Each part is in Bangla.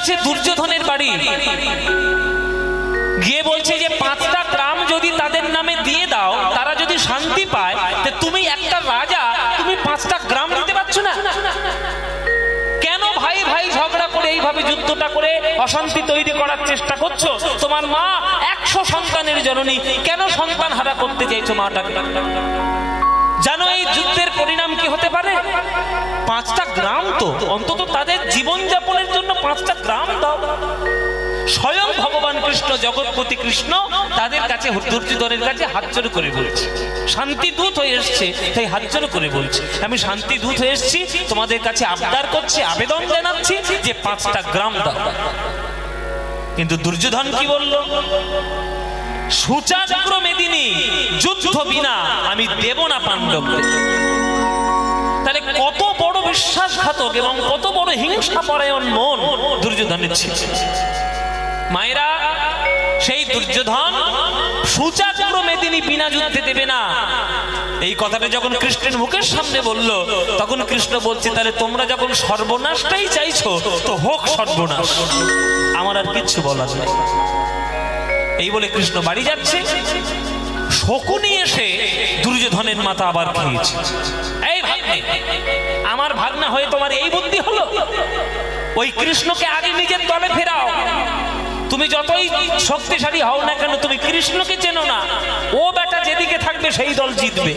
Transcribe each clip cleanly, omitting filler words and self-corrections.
গেছে দুর্যোধনের বাড়ি, গিয়ে বলছে যে 5টা গ্রাম যদি তাদের নামে দিয়ে দাও, তারা যদি শান্তি পায়, তো তুমি একটা রাজা, তুমি 5টা গ্রাম দিতে পারছো না? কেন ভাই ভাই ঝগড়া করে এইভাবে যুদ্ধটা করে অশান্তি তৈরি করার চেষ্টা করছো? তোমার মা 100 সন্তানের জননী, কেন সন্তান হারা করতে চাইছো মাটাকে? জানো এই যুদ্ধের পরিণাম কি হতে পারে? 5টা গ্রাম তো অন্তত তাদের জীবনযাপনের জন্য 5টা গ্রাম দাও। স্বয়ং ভগবান কৃষ্ণ, জগৎপতি কৃষ্ণ তাদের কাছে, দুর্যোধনের কাছে হাত জোড় করে বলছে, শান্তি দূত হয়ে এসছে তাই হাত জোড় করে বলছে, আমি শান্তি দূত হয়ে এসছি, তোমাদের কাছে আবদার করছি, আবেদন জানাচ্ছি যে 5টা গ্রাম দাও। কিন্তু দুর্যোধন কি বলল? সুচাগ্র মেদিনী, যুদ্ধ বিনা আমি দেব না পাণ্ডবদের। তাহলে কত বড় বিশ্বাসঘাতক এবং কত বড় হিংসা পরায়ণ মন দুর্যোধনের ছিল। মায়েরা, সেই দুর্যোধন সুচাগ্র মেদিনী বিনা যুদ্ধে দেবে না, এই কথাটা যখন কৃষ্ণের মুখের সামনে বলল, তখন কৃষ্ণ বলছে, তাহলে তোমরা যখন সর্বনাশটাই চাইছো তো হোক সর্বনাশ, আমার আর কিচ্ছু বলার নেই। এই বলে কৃষ্ণ বাড়ি যাচ্ছে। শকুনি এসে দুর্যোধনের মাথা আবার খেয়েছে। এই ভাগ্নে, আমার ভাগ্না হয়ে তোমার এই বুদ্ধি হলো? ওই কৃষ্ণকে আগে নিজের দলে ফেরাও। তুমি যতই শক্তিশালী হও না কেন, তুমি কৃষ্ণকে চেনো না। ও বেটা যেদিকে থাকবে সেই দল জিতবে,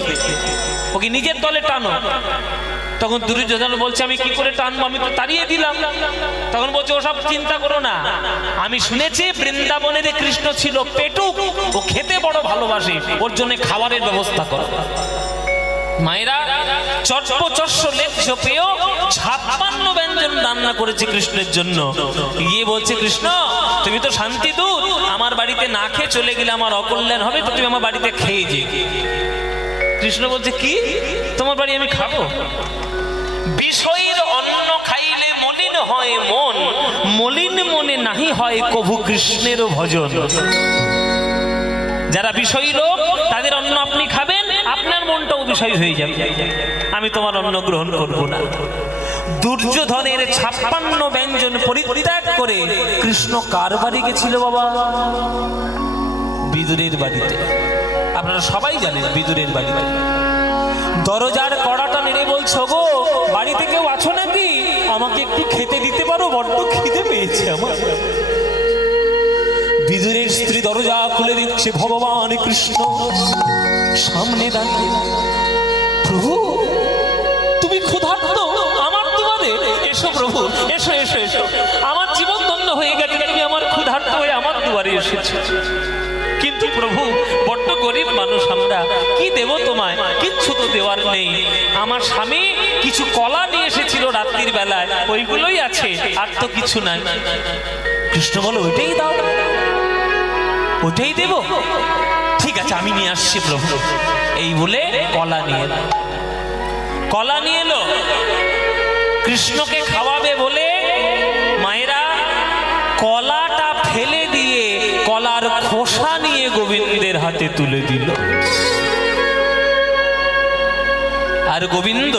ওকে নিজের দলে টানো। তখন দুর্যোধন বলছে, আমি কি করে টানবো, আমি তো তাড়িয়ে দিলাম। তখন বলছে, ওসব চিন্তা করো না, আমি শুনেছি বৃন্দাবনের কৃষ্ণ ছিল পেটুক, ও খেতে বড় ভালোবাসে, ওর জন্য খাবারের ব্যবস্থা করো। মায়েরা, চটপচস্য লেজ্জ পেয়েও 56 ব্যঞ্জন রান্না করেছে কৃষ্ণের জন্য। গিয়ে বলছে, কৃষ্ণ তুমি তো শান্তি দূত, আমার বাড়িতে না খেয়ে চলে গেলে আমার অকল্যাণ হবে, তো তুমি আমার বাড়িতে খেয়ে যে। কৃষ্ণ বলছে, কি তোমার বাড়ি আমি খাবো? বিষয়ের অন্ন খাইলে মলিন হয় মন, মলিন মনে নাহি হয় কভু কৃষ্ণেরও ভজন। যারা বিষয়ী লোক, তাদের অন্ন আপনি খাবেন, আপনার মনটাও বিষয় হয়ে যাবে, আমি তোমার অন্ন গ্রহণ করব না। দুর্যোধনের 56 ব্যঞ্জন পরিত্যাগ করে কৃষ্ণ কার বাড়ি গেছিল বাবা? বিদুরের বাড়িতে। আপনারা সবাই জানেন বিদুরের বাড়িতে। দরজার কড়াটা নেড়ে বলছো, গো বাড়িতে কেউ আছো নাকি? আমাকে একটু খেতে দিতে পারো, বড্ড খিদে পেয়েছে আমার। বিদুরের স্ত্রী দরজা খুলে দিচ্ছে, ভগবান কৃষ্ণ সামনে দাঁড়িয়ে, প্রভু তুমি ক্ষুধার্ত, আমার দুয়ারে এসো, প্রভু এসো এসো এসো, আমার জীবন ধন্য হয়ে গেছে, তুমি আমার ক্ষুধার্ত হয়ে আমার দুয়ারে এসেছো। কিন্তু প্রভু বড্ড গরিব মানুষ আমরা, কি দেব তোমায়? কিচ্ছু তো দেওয়ার নেই। আমার স্বামী কিছু কলা নিয়ে এসেছিল রাত্রির বেলায়, ওইগুলোই আছে, আর তো কিছু নাই। কৃষ্ণ বলো, ওইটাই দাও, ওইটাই দেব? ঠিক আছে, আমি নিয়ে আসছি প্রভু। এই বলে কলা নিয়ে এলো। কলা নিয়ে এলো, কৃষ্ণকে খাওয়াবে বলে মায়েরা কলাটা ফেলে দিয়ে কলার খোসা নিয়ে গোবিন্দের হাতে তুলে দিল। আর গোবিন্দ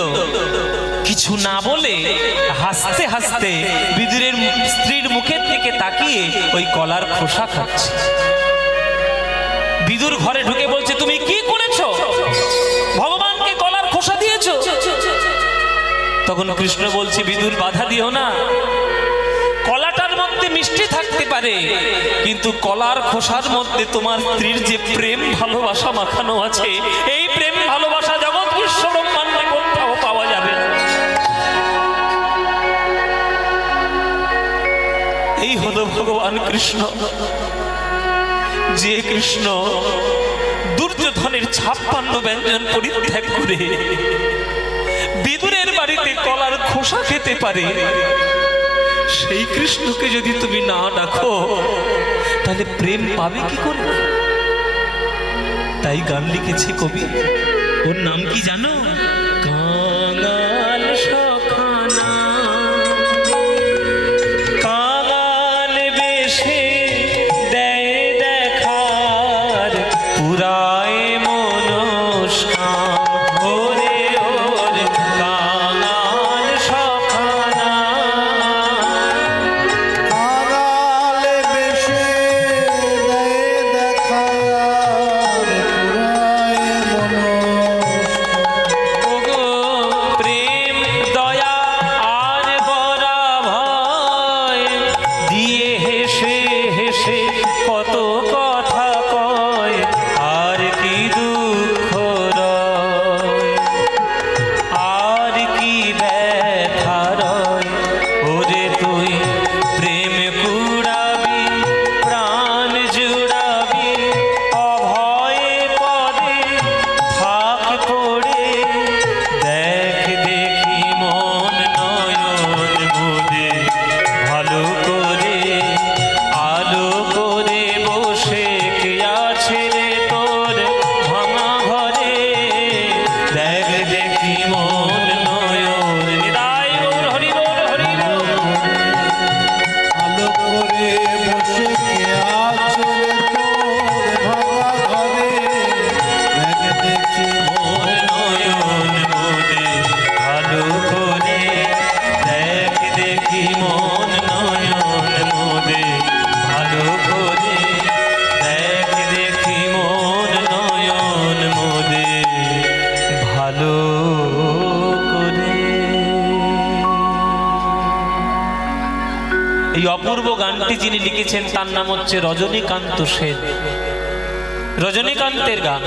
কিছু না বলে হাসতে হাসতে বিদুরের স্ত্রীর মুখের দিকে তাকিয়ে ওই কলার খোসা খাচ্ছে। বিদুর ঘরে ঢুকে বলছে, তুমি কি করেছো? ভগবানকে কলার খোসা দিয়েছো? তখন কৃষ্ণ বলছে, বিদুর বাধা দিও না, কলাটার মধ্যে মিষ্টি থাকতে পারে, কিন্তু কলার খোসার মধ্যে তোমার স্ত্রীর যে প্রেম ভালোবাসা মাখানো আছে, এই প্রেম ভালোবাসা জগৎ বিশ্ব ব্রহ্মাণ্ডে কোথাও পাওয়া যাবে না। এই হলো ভগবান কৃষ্ণ, যে কৃষ্ণ দুর্যোধনের 56 ব্যঞ্জন পরিত্যাগ করে বিদুরের বাড়িতে কলার খোসা খেতে পারে। সেই কৃষ্ণকে যদি তুমি না ডাকো, তাহলে প্রেম পাবে কি করে? তাই গান লিখেছে কবি, ওর নাম কি জানো? কাঙাল সখানা, কাঙাল বেশে দেয় দেখার পুরায় মনস্কাম। ওরে ওর কাঙাল সখানা, মন নয়ন মোদে ভালো করে দেখ দেখি মন নয়ন মোদে ভালো করে। এই অপূর্ব গানটি যিনি লিখেছেন তার নাম হচ্ছে রজনীকান্ত সেন। রজনীকান্তের গান,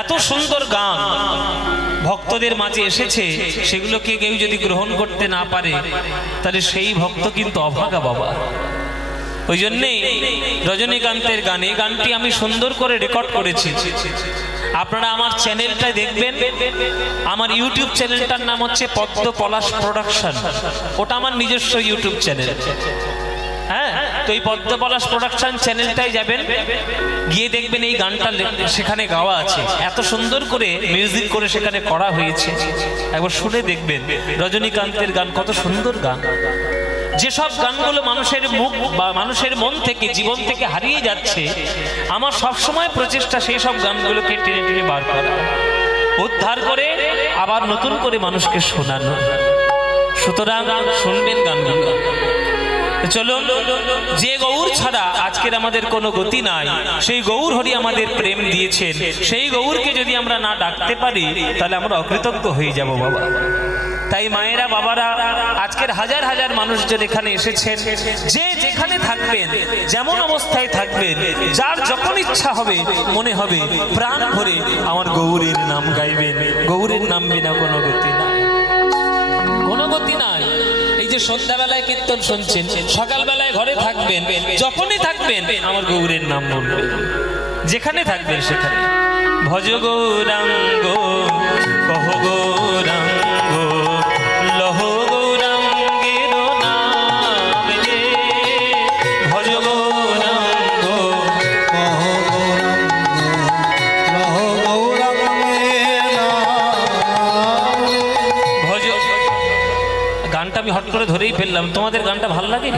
এত সুন্দর গান ভক্তদের মাঝে এসেছে, সেগুলোকে কেউ যদি গ্রহণ করতে না পারে তাহলে সেই ভক্ত কিন্তু অভাগা বাবা। ওই জন্যেই রজনীকান্তের গান, এই গানটি আমি সুন্দর করে রেকর্ড করেছি। আপনারা আমার চ্যানেলটায় দেখবেন, আমার ইউটিউব চ্যানেলটার নাম হচ্ছে পদ্ম পলাশ প্রোডাকশন, ওটা আমার নিজস্ব ইউটিউব চ্যানেল। হ্যাঁ, তো এই পদ্ম পলাশ প্রোডাকশন চ্যানেলটাই যাবেন, গিয়ে দেখবেন এই গানটা সেখানে গাওয়া আছে, এত সুন্দর করে মিউজিক করে সেখানে করা হয়েছে। একবার শুনে দেখবেন রজনীকান্তের গান, কত সুন্দর গান। যেসব গানগুলো মানুষের মুখ বা মানুষের মন থেকে, জীবন থেকে হারিয়ে যাচ্ছে, আমার সবসময় প্রচেষ্টা সেই সব গানগুলোকে টেনে টেনে বার করা, উদ্ধার করে আবার নতুন করে মানুষকে শোনানো। সুতরাং শুনবেন গানগুলো। চলো, যে গৌর ছাড়া আজকের আমাদের কোনো গতি নাই, সেই গৌর হরি আমাদের প্রেম দিয়েছেন, সেই গৌরকে যদি আমরা না ডাকতে পারি তাহলে আমরা অকৃতজ্ঞ হয়ে যাব বাবা। তাই মায়েরা, বাবারা, আজকের হাজার হাজার মানুষজন এখানে এসেছেন, যে যেখানে থাকবেন, যেমন অবস্থায় থাকবেন, যার যখন ইচ্ছা হবে, মনে হবে, প্রাণ ভরে আমার গৌরের নাম গাইবেন। গৌরের নাম বিনা কোনো গতি নাই, কোনো গতি নাই। এই যে সন্ধ্যাবেলায় কীর্তন শুনছেন, সকালবেলায় ঘরে থাকবেন, যখনই থাকবেন আমার গৌরের নাম বলবেন, যেখানে থাকবেন সেখানে। ভজ গৌরাঙ্গ কহ গৌরাঙ্গ লহ গৌরাঙ্গের নাম রে, ভজ গৌরাঙ্গ কহ গৌরাঙ্গ লহ গৌরাঙ্গের নাম রে। ভজ। গানটা আমি হট করে ধরেই ফেললাম, তোমাদের গানটা ভাল লাগে?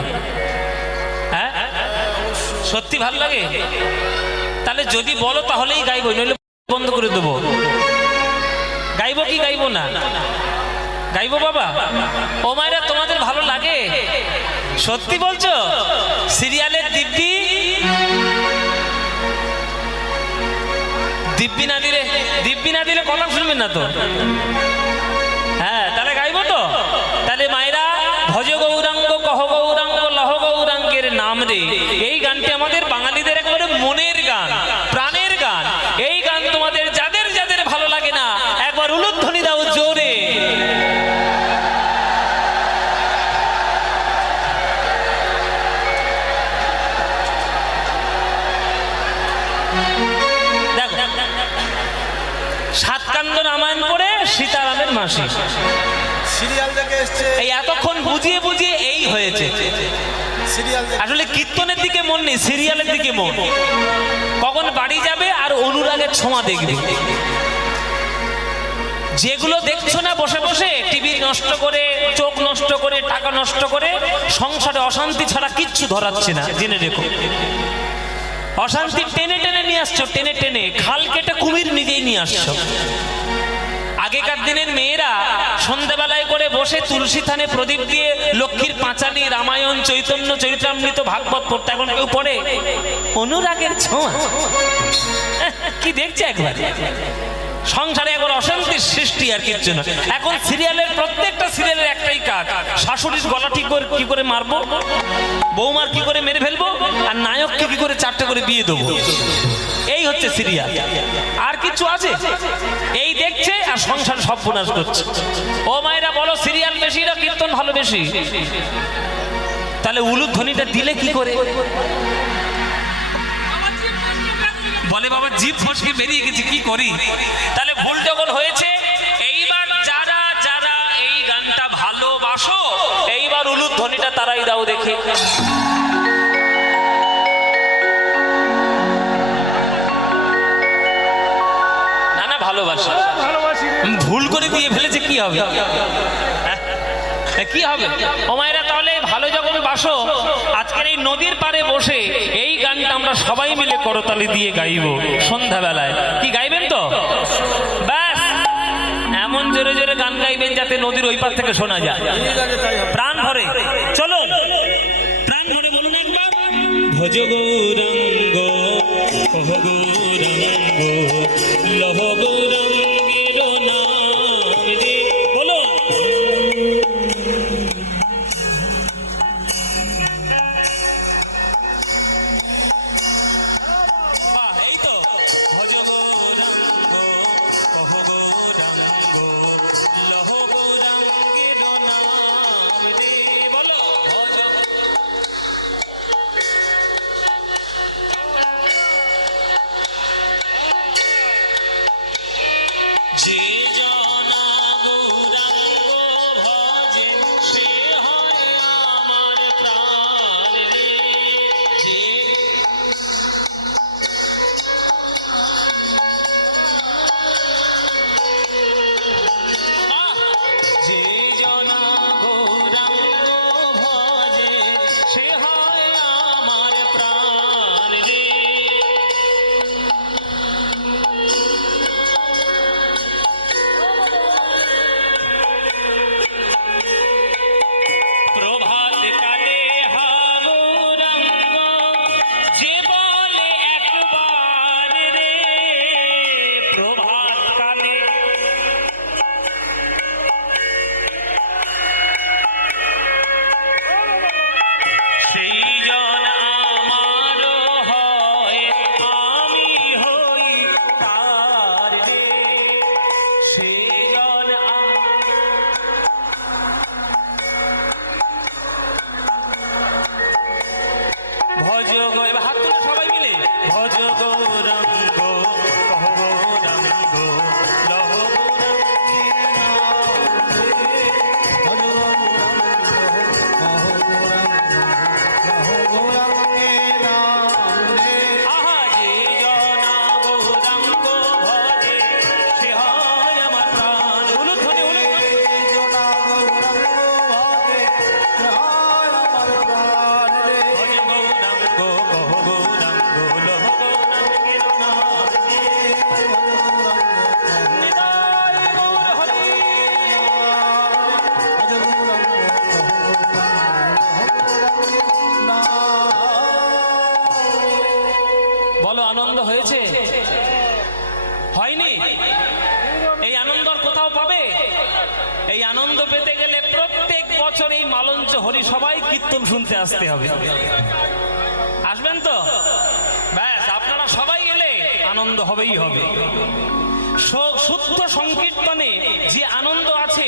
হ্যাঁ, সত্যি ভাল লাগে? তাহলে যদি বলো তাহলেই গাইবো, নইলে বন্ধ করে দেবো। গাইবো কি গাইবো না? গাইবো বাবা। ও মায়েরা, তোমাদের ভালো লাগে? সত্যি বলছো? সিরিয়ালের দিব্যি, দিব্যি না দিলে, দিব্যি না দিলে কথা শুনবেন না তো। হ্যাঁ, তাহলে গাইবো তো। তাহলে মায়েরা, ভজ গৌরাঙ্গ কহ গৌরাঙ্গ লহ গৌরাঙ্গের নাম রে, এই গানটি আমাদের বাঙালিদের একেবারে মনের গান, প্রাণের গান। এই গান তোমাদের যাদের যাদের ভালো লাগে না, একবার উলুধ্বনি দাও জোরে। দেখো, সাতকান্ড রামায়ণ পড়ে সীতারামের মাসি সিরিয়াল দেখে এসছে, এই এতক্ষণ বুঝিয়ে বুঝিয়ে এই হয়েছে। সিরিয়াল আসলে কীর্তনের দিকে মন নেই, সিরিয়ালের দিকে মন। কখন বাড়ি যাবে আর অনুরাগের ছোঁয়া দেখবে। যেগুলো দেখছো না বসে বসে, টিভি নষ্ট করে, চোখ নষ্ট করে, টাকা নষ্ট করে, সংসারে অশান্তি ছাড়া কিচ্ছু ধরাচ্ছে না, জেনে রেখো। অশান্তি টেনে টেনে নিয়ে আসছো, টেনে টেনে খাল কেটে কুমির নিজেই নিয়ে আসছো। আগেকার দিনের মেয়েরা সন্ধ্যাবেলায় করে বসে তুলসী থানে প্রদীপ দিয়ে লক্ষ্মীর পাঁচালী, রামায়ণ, চৈতন্য চরিতামৃত, ভাগবত পড়তে। এখন কেউ পড়ে? অনুরাগের ছোঁয়া কি দেখছে একবার? সংসারে একবার অশান্তির সৃষ্টি, আর কিচ্ছু না। এখন সিরিয়ালের প্রত্যেকটা সিরিয়ালের একটাই কাজ, শাশুড়ির গলা ঠিক করে কি করে মারবো, বৌমার কি করে মেরে ফেলবো, আর নায়ককে কি করে চারটে করে বিয়ে দেবো। এই হচ্ছে সিরিয়াল, আর কিছু আছে? এই দেখছে আর সংসার সব বিনাশ করছে। ও মায়েরা, বলো সিরিয়াল বেশি না কীর্তন ভালো বেশি? তাহলে উলুধ্বনিটা দিলে কি করে? বলে বাবা জিভ ফসকে বেরিয়ে গেছে, কি করি? তাহলে ভুল যখন হয়েছে, এইবার যারা যারা এই গানটা ভালোবাসো, এইবার উলুধ্বনিটা তারাই দাও দেখে। না না, ভালোবাসা। ভুল করে দিয়ে ফেলেছে, কি হবে? কি হবে? ও মায়েরা, তাহলে ভালো যখন বাসো, আজকের এই নদীর পাড়ে বসে এই গানটা আমরা সবাই মিলে করতালি দিয়ে গাইবো সন্ধ্যাবেলায়। কি গাইবেন তো? ব্যাস, এমন এমন জোরে জোরে গান গাইবেন যাতে নদীর ওই পার থেকে শোনা যায়, ঠিক আছে, তাই হবে। প্রাণ ভরে। চলুন, প্রাণ ভরে বলুন একবার, ভজ গৌরাঙ্গ কহ গৌরাঙ্গ লহ গৌরাঙ্গের নাম রে। বলুন, বাহ, এই তো। ভজ গৌরাঙ্গ কহ গৌরাঙ্গ লহ গৌরাঙ্গের নাম রে। বলো, ভজ যে জনা গৌরাঙ্গ ভজে সে হয় আমার প্রাণ রে। যে আহ! যে জনা গৌরাঙ্গ ভজে সে হয় আমার প্রাণ রে। প্রভাত কালে হা গৌরাঙ্গ যে বলে একবার রে। প্রভাত কালে সেই জন আমার হয়, আমি হই তার রে। সেই জন ভজ গো, এবার হাত তুলে সবাই মিলে, ভজ গৌরাঙ্গ কহ গৌরাঙ্গ লহ গৌরাঙ্গের নাম রে। ভজ গৌরাঙ্গ, কহ গৌরাঙ্গ, কহ গৌরাঙ্গের নাম রে। আহা, যে জনা গৌরাঙ্গ ভজে সে হয় আমার প্রাণ। উলুধ্বনি, উলুধ্বনি। এই জনা গৌরাঙ্গ ভজে, রায় আমার প্রাণ রে। ভজ গৌরাঙ্গ কহ গৌরাঙ্গ লহ গৌরাঙ্গের নাম রে। ভজ গৌরাঙ্গ, কহ নিতাই গৌর হরি। ভজ গৌরাঙ্গ, কহ গৌরাঙ্গের নাম রে। বলো, আনন্দ হয়েছে? হয়নি? এই আনন্দ আর কোথাও পাবে? এই আনন্দ পেতে গেলে প্রত্যেক বছর এই মালঞ্চ হরি সবাই কীর্তন শুনতে আসতে হবে। আসবেন তো? ব্যাস, আপনারা সবাই এলে আনন্দ হবেই হবে। শুদ্ধ সংকীর্তনে যে আনন্দ আছে,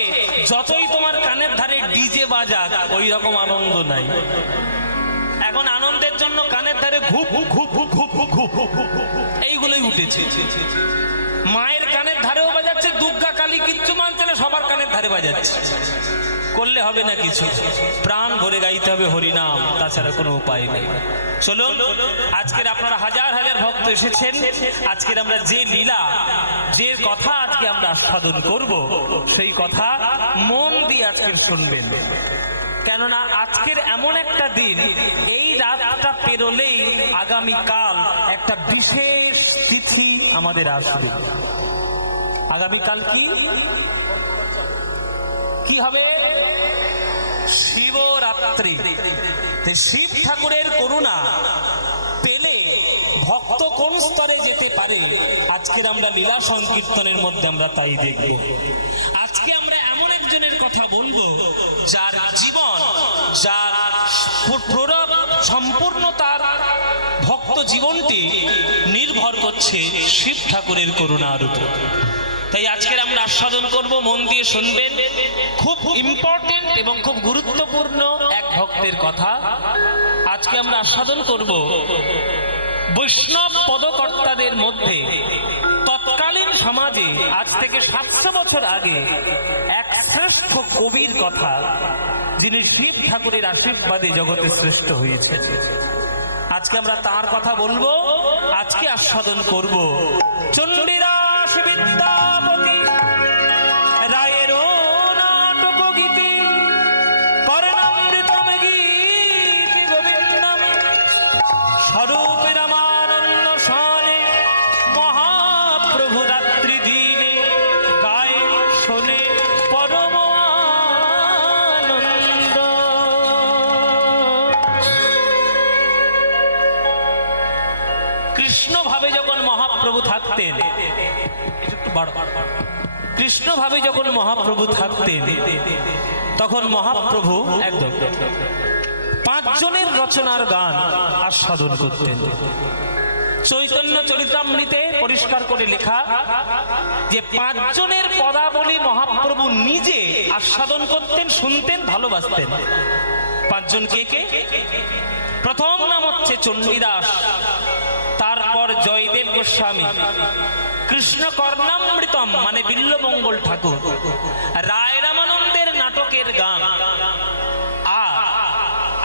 যতই তোমার কানের ধারে ডিজে বাজাক ওই রকম আনন্দ নাই। এখন আনন্দের জন্য কানের ধারে ঘুপ ঘুপ ঘুপ ঘুপ ঘুপ ঘুপ এইগুলোই উঠেছে। মায়ের কানের ধারেও বাজাচ্ছে, দুর্গা কালী কিচ্ছু মানছে না, সবার কানের ধারে বাজাচ্ছে। করলে হবে না কিছু, প্রাণ ভরে গাইতে হবে হরিনাম, তাছাড়া কোনো উপায় নেই। চলুন, আজকের আপনারা হাজার হাজার ভক্ত এসেছেন। আজকের আমরা যে লীলা, যে কথা আজকে আমরা আস্বাদন করব, সেই কথা মন দিয়ে আজকের শুনবেন। কেননা আজকের এমন একটা দিন, এই রাতটা পেরোলেই আগামীকাল একটা বিশেষ তিথি আমাদের আসবে। আগামীকাল কি হবে? শিবরাত্রি। শিব ঠাকুরের করুণা পেলে ভক্ত কোন স্তরে যেতে পারে, আজকের আমরা লীলা সংকীর্তনের মধ্যে আমরা তাই দেখব। আজকে আমরা এমন একজনের কথা বলবো, যার জীবন, যার সম্পূর্ণ তার ভক্ত জীবনটি নির্ভর করছে শিব ঠাকুরের করুণার উপর। তাই আজকের আমরা আস্বাদন করব, মন দিয়ে শুনবেন। খুব ইম্পর্টেন্ট এবং খুব গুরুত্বপূর্ণ এক ভক্তের কথা আজকে আমরা আস্বাদন করব। বৈষ্ণব পদকর্তাদের মধ্যে তৎকালীন সমাজে আজ থেকে 700 বছর আগে এক শ্রেষ্ঠ কবির কথা, যিনি শিব ঠাকুরের আশীর্বাদে জগতে শ্রেষ্ঠ হয়েছে। আজকে আমরা তার কথা বলবো, আজকে আস্বাদন করব চণ্ডীদাস বিদ্যাপতি রায়ের নাটক গীতি কর্ণামৃতম গীত গোবিন্দম স্বরূপ রামানন্দ সানে মহাপ্রভু রাত্রি দিনে গায়ে শোনে। মহাপ্রভু থাকতেন, এটা একটু বাড়, কৃষ্ণ ভাবে যখন মহাপ্রভু থাকতেন তখন মহাপ্রভু একদম 5 জনের রচনার গান আস্বাদন করতেন। চৈতন্য চরিতামৃতে পরিষ্কার করে লেখা যে 5 জনের পদাবলী মহাপ্রভু নিজে আস্বাদন করতেন, শুনতেন, ভালোবাসতেন। 5 জন কে কে? প্রথম নাম হচ্ছে চণ্ডীদাস, তারপর জয়দেব গোস্বামী, কৃষ্ণ কর্ণামৃতম মানে বিল্লমঙ্গল ঠাকুর, রায় রামানন্দের নাটকের গান। আর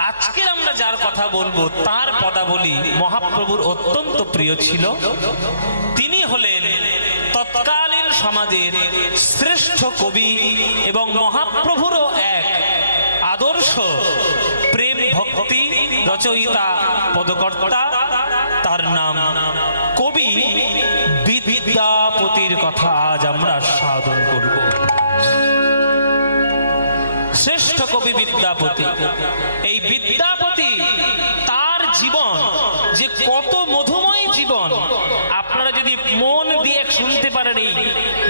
আজকের আমরা যার কথা বলবো তার পদাবলী মহাপ্রভুর অত্যন্ত প্রিয় ছিল। তিনি হলেন তৎকালীন সমাজের শ্রেষ্ঠ কবি এবং মহাপ্রভুরও এক আদর্শ প্রেম ভক্তি রচয়িতা পদকর্তা। তার নাম কবি বিদ্যাপতির কথা আজ আমরা আস্বাদন করব। শ্রেষ্ঠ কবি বিদ্যাপতি। এই বিদ্যাপতি তার জীবন যে কত মধুময় জীবন, আপনারা যদি মন দিয়ে শুনতে পারেন এই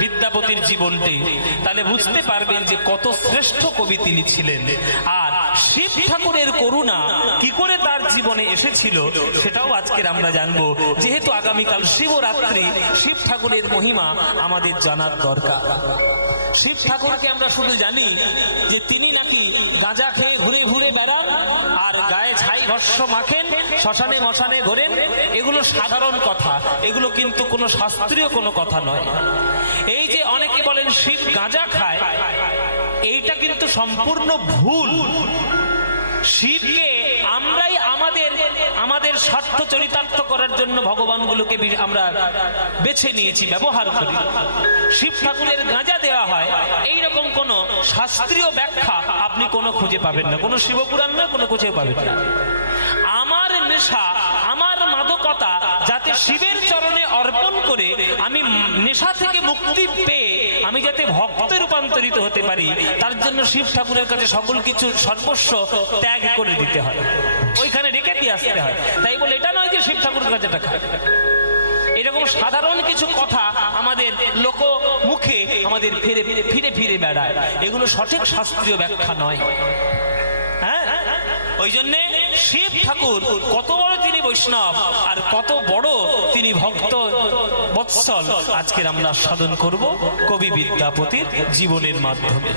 বিদ্যাপতির জীবনটি, তাহলে বুঝতে পারবেন যে কত শ্রেষ্ঠ কবি তিনি ছিলেন। আর শিব ঠাকুরের করুণা কি করে তার জীবনে এসেছিল সেটাও আজকের আমরা জানবো। যেহেতু আগামীকাল শিবরাত্রি, শিব ঠাকুরের মহিমা আমাদের জানার দরকার। শিব ঠাকুরকে আমরা শুধু জানি যে তিনি নাকি গাঁজা খেয়ে ঘুরে ঘুরে বেড়ান আর গায়ে ছাই ভস্য মাখেন, শ্মশানে মশানে ঘোরেন। এগুলো সাধারণ কথা, এগুলো কিন্তু কোনো শাস্ত্রীয় কোনো কথা নয়। এই যে অনেকে বলেন শিব গাঁজা খায়, এইটা কিন্তু সম্পূর্ণ ভুল। শিবকে আমরাই আমাদের স্বার্থ চরিতার্থ করার জন্য ভগবানগুলোকে আমরা বেছে নিয়েছি, ব্যবহার করি। শিব ঠাকুরের গাঁজা দেওয়া হয় এইরকম কোন শাস্ত্রীয় ব্যাখ্যা আপনি কোনো খুঁজে পাবেন না, কোনো শিবপুরাণ নয়, কোনো খুঁজে পাবেন না। আমার নেশা, আমার মাদকতা যাতে শিবের চরণে অর্পণ করে আমি নেশা থেকে মুক্তি পেয়ে আমি যাতে ভক্তে রূপান্তরিত হতে পারি, তার জন্য শিব ঠাকুরের কাছে সকল কিছু সর্বস্ব ত্যাগ করে দিতে হয়, ওইখানে রেখে দিয়ে আসতে হয়। তাই বলে এটা নয় যে শিব ঠাকুরের কাছে টাকা। এরকম সাধারণ কিছু কথা আমাদের লোক মুখে আমাদের ফিরে ফিরে বেড়ায়, এগুলো সঠিক শাস্ত্রীয় ব্যাখ্যা নয়। হ্যাঁ, ওই জন্যে শিব ঠাকুর কত বড় তিনি বৈষ্ণব আর কত বড় তিনি ভক্ত বৎসল আজকের আমরা সাধন করব কবি বিদ্যাপতির জীবনের মাধ্যমে।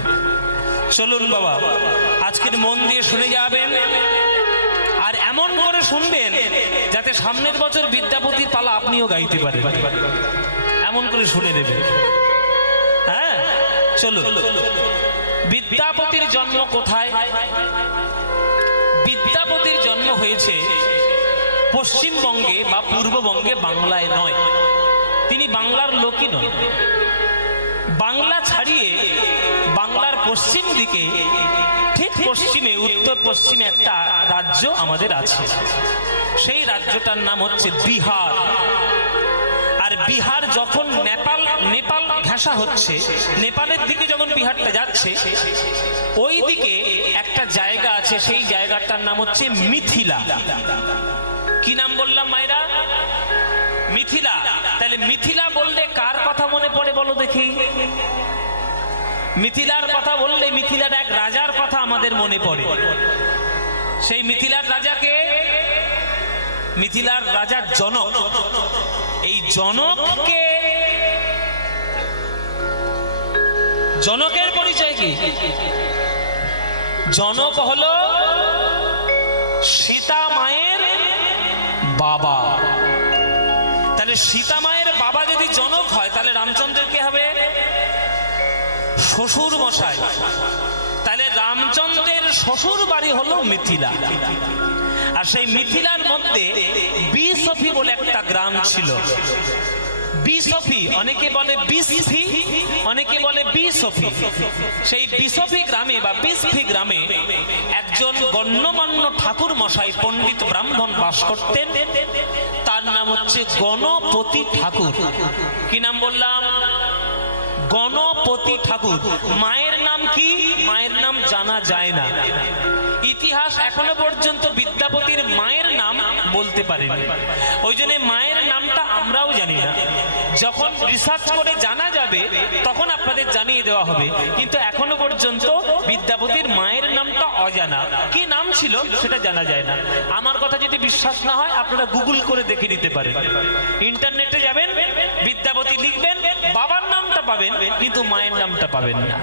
চলুন বাবা, আজকের মন দিয়ে শুনে যাবেন, আর এমন করে শুনবেন যাতে সামনের বছর বিদ্যাপতির পালা আপনিও গাইতে পারেন, এমন করে শুনে নেবেন। হ্যাঁ, চলো। বিদ্যাপতির জন্ম কোথায়? বিদ্যাপতির জন্ম হয়েছে পশ্চিমবঙ্গে বা পূর্ববঙ্গে, বাংলায় নয়। তিনি বাংলার লোকই নয়। বাংলা ছাড়িয়ে বাংলার পশ্চিম দিকে, ঠিক পশ্চিমে, উত্তর পশ্চিমে একটা রাজ্য আমাদের আছে। সেই রাজ্যটার নাম হচ্ছে বিহার। আর বিহার যখন নেপাল ঘেঁষা হচ্ছে, নেপালের দিকে যখন বিহারটা যাচ্ছে, ওই দিকে একটা জায়গা আছে, সেই জায়গাটার নাম হচ্ছে মিথিলা। কি নাম বললাম মায়েরা? মিথিলা। তাহলে মিথিলা বললে কার কথা মনে পড়ে বলো দেখি? মিথিলার কথা বললে মিথিলার এক রাজার কথা আমাদের মনে পড়ে। সেই মিথিলার রাজাকে, মিথিলার রাজা জনক। এই জনককে, জনকের পরিচয় কি? জনক হলো সীতা মায়ের বাবা। তাহলে সীতা মায়ের বাবা যদি জনক হয়, তাহলে রামচন্দ্রের কি হবে? শ্বশুর মশাই। তাহলে রামচন্দ্রের শ্বশুর বাড়ি হলো মিথিলা। আর সেই মিথিলার মধ্যে বিসফি বলে একটা গ্রাম ছিল। বিসফি, অনেকে বলে বিসফি, অনেকে বলে বিসফি। সেই বিসফি গ্রামে বা বিসফি গ্রামে একজন গণ্যমান্য ঠাকুর মশাই, পণ্ডিত ব্রাহ্মণ বাস করতেন। তার নাম হচ্ছে গণপতি ঠাকুর। কি নাম বললাম? গণপতি ঠাকুর। মায়ের নাম কি? মায়ের নাম জানা যায় না। ইতিহাস এখনো পর্যন্ত বিদ্যাপতির মায়ের নাম বলতে পারেনি। ওই জন্য মায়ের নামটা আমরাও জানি না। যখন রিসার্চ করে জানা যাবে তখন আপনাদের জানিয়ে দেওয়া হবে, কিন্তু এখনো পর্যন্ত বিদ্যাপতির মায়ের নামটা অজানা। কি নাম ছিল সেটা জানা যায় না। আমার কথা যদি বিশ্বাস না হয় আপনারা গুগল করে দেখে নিতে পারেন। ইন্টারনেটে যাবেন, বিদ্যাপতি লিখবেন, বাবার নামটা পাবেন কিন্তু মায়ের নামটা পাবেন না।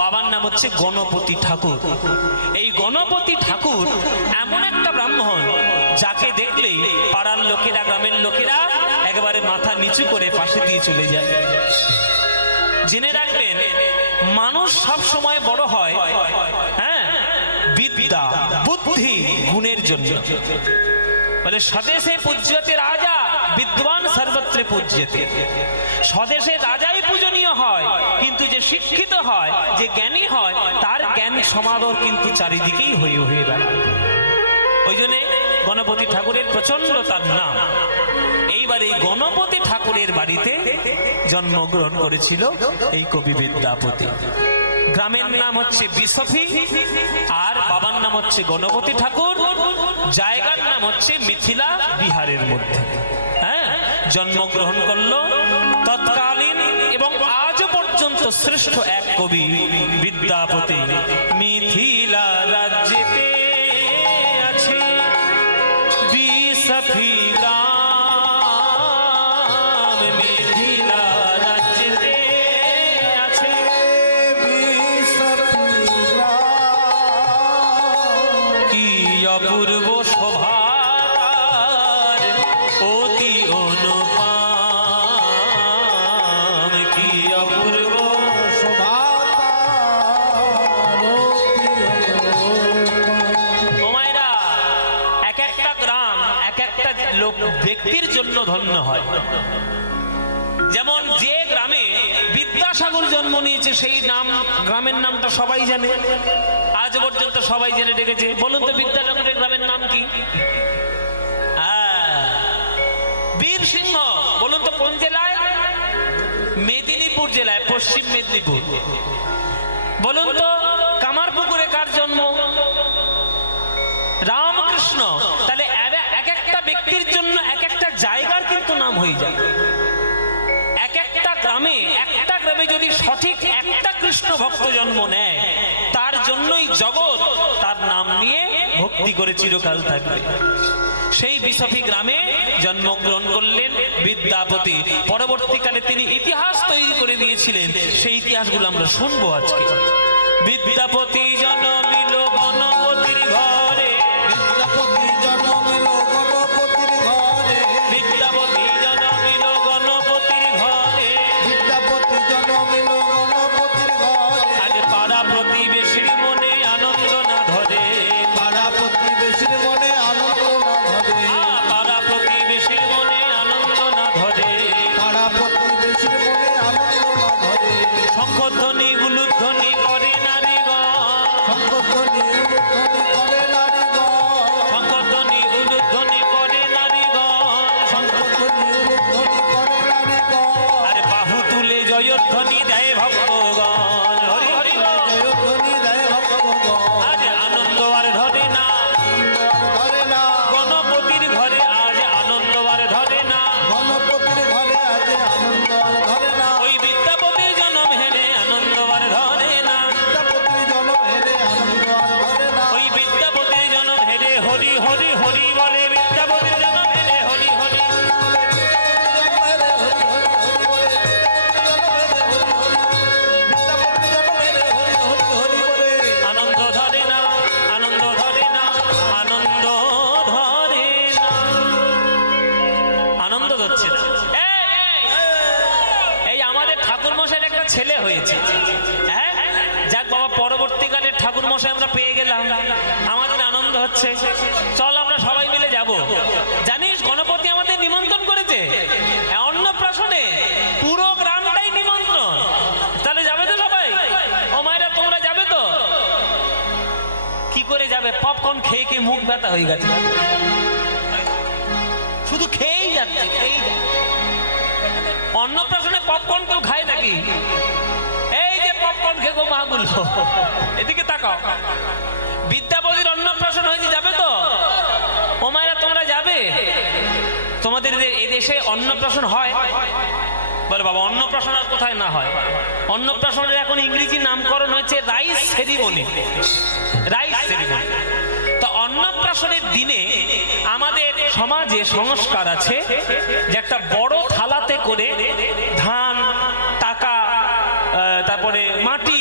বাবার নাম হচ্ছে গণপতি ঠাকুর। এই গণপতি ঠাকুর এমন একটা ব্রাহ্মণ যাকে দেখলেই পাড়ার লোকেরা, গ্রামের লোকেরা একেবারে মাথা নিচু করে পাশে দিয়ে চলে যায়। জেনে রাখবেন, মানুষ সব সময় বড় হয় হ্যাঁ বিদ্যা, বুদ্ধি, গুণের জন্য। বলে স্বদেশে পূজ্যতে রাজা, বিদ্বান সর্বত্রে পূজ্যতে। স্বদেশে রাজাই পূজনীয় হয়, কিন্তু যে শিক্ষিত হয়, যে জ্ঞানী হয়, তার জ্ঞান সমাদর কিন্তু চারিদিকেই হয়ে হয়ে বেড়ায়। ওই জন্যে গণপতি ঠাকুরের প্রচন্ড তার নাম। এইবার এই গণপতি ঠাকুরের বাড়িতে জন্মগ্রহণ করেছিল এই কবি বিদ্যাপতি। গ্রামের নাম হচ্ছে বিসফি, আর বাবার নাম হচ্ছে গণপতি ঠাকুর। জায়গার নাম হচ্ছে মিথিলা, বিহারের মধ্যে হ্যাঁ জন্মগ্রহণ করলো। তৎকালীন এবং আজ পর্যন্ত শ্রেষ্ঠ এক কবি বিদ্যাপতি। মিথিলা রাজ্যেতে আছে বিসফি গ্রাম, মিথিলা রাজ্যেতে আছে কি অপূর্ব শোভার অতি অনুপম, কি অপূর্ব ও মায়েরা। এক একটা গ্রাম এক একটা লোক ব্যক্তির জন্য ধন্য হয়। যেমন যে গ্রামে বিদ্যাসাগর জন্ম নিয়েছে সেই নাম, গ্রামের নামটা সবাই জানে, আজ পর্যন্ত সবাই জেনে রেখেছে। বলুন তো বিদ্যাসাগরের গ্রামের নাম কি? বীর সিংহ। বলুন তো কোন জেলায়? মেদিনীপুর জেলায়, পশ্চিম মেদিনীপুর। বলুন তো কামারপুকুরে কার জন্ম? রামকৃষ্ণ। তাহলে এক একটা ব্যক্তির জন্য এক একটা জায়গার কিন্তু নাম হয়ে যায়। এক একটা গ্রামে, একটা গ্রামে যদি সঠিক একটা কৃষ্ণ ভক্ত জন্ম নেয়, তার জন্যই জগৎ তার নাম নিয়ে ভক্তি করে চিরকাল থাকবে। সেই বিসফি গ্রামে জন্মগ্রহণ করলেন বিদ্যাপতি। পরবর্তীকালে তিনি ইতিহাস তৈরি করে দিয়েছিলেন, সেই ইতিহাসগুলো আমরা শুনবো আজকে। বিদ্যাপতি জন্মিল গণপতির ঘরে, বিদ্যাপতি জন্মিল গণপতির ঘরে, বিদ্যাপতি জন্মিল গণপতির ঘরে। বিদ্যাপতি জন্মিল গণপতির ঘরে। আজ পাড়া প্রতিবেশীর মনে আনন্দ না ধরে, পাড়া প্রতিবেশীর মনে আনন্দ না ধরে, পাড়া প্রতিবেশীর মনে আনন্দ না ধরে। পাড়া প্রতিবেশীর মনে আনন্দ না ধরে। শঙ্খধ্বনি উলুধ্বনি করে নারীগণ, শঙ্খধ্বনি উলুধ্বনি করে নারীগণ, শঙ্খধ্বনি উলুধ্বনি করে নারীগণ, শঙ্খধ্বনি উলুধ্বনি করে নারীগণ। আর বাহু তুলে জয়ধ্বনি দেয় ভক্তগণ। হরি হরি বল। জয়ধ্বনি দেয় ভক্তগণ। আজ আনন্দ আর ধরে না, ধরে না গণপতির ঘরে আজ আনন্দ আর ধরে না। গণপতির ঘরে আজ আনন্দ আর ধরে না। ওই বিদ্যাপতির জন্ম হেরে আনন্দ আর ধরে না। বিদ্যাপতির জন্ম হেরে আনন্দ আর ধরে না। ওই বিদ্যাপতির জন্ম হেরে হরি হরি হরি বলে, বিদ্যাপতির জন্ম হেরে হরি হরি। আনন্দ ধরে না, আনন্দ ধরে না, আনন্দ ধরে না, আনন্দ ধরছে না। এই আমাদের ঠাকুর মশাইয়ের একটা ছেলে হয়েছে, হ্যাঁ যাক বাবা, পরবর্তীকালে ঠাকুর মশাই আমরা পেয়ে গেলাম, আমাদের আনন্দ হচ্ছে। চল আমরা সবাই মিলে যাব। জানিস গণপতি আমাদের নিমন্ত্রণ করেছে অন্নপ্রাশনে, পুরো গ্রামটাই নিমন্ত্রণ। তাহলে যাবে তো সবাই? ও মায়েরা তোমরা যাবে তো? কি করে যাবে? পপকর্ন খেয়ে খেয়ে মুখ ব্যথা হয়ে গেছে, শুধু খেয়েই যাচ্ছে, খেয়েই যাচ্ছে। অন্নপ্রাশনে পপকর্ন কেউ খায় নাকি? এই যে পপকর্ন খেয়ে গো মাগুলো, এদিকে তাকাও। বিদ্যাপতির অন্নপ্রাশন হয়েছে, যাবে তো? ও মায়েরা তোমরা যাবে? তোমাদের এদেশে অন্নপ্রাশন হয়? বলে বাবা অন্নপ্রাশন আর কোথায় না হয়। অন্নপ্রাশনের এখন ইংরেজি নামকরণ হয়েছে রাইস সেরিমনি। Rice ceremony. তো অন্নপ্রাশনের দিনে আমাদের সমাজে সংস্কার আছে যে একটা বড় থালাতে করে ধান, টাকা, তারপরে মাটি,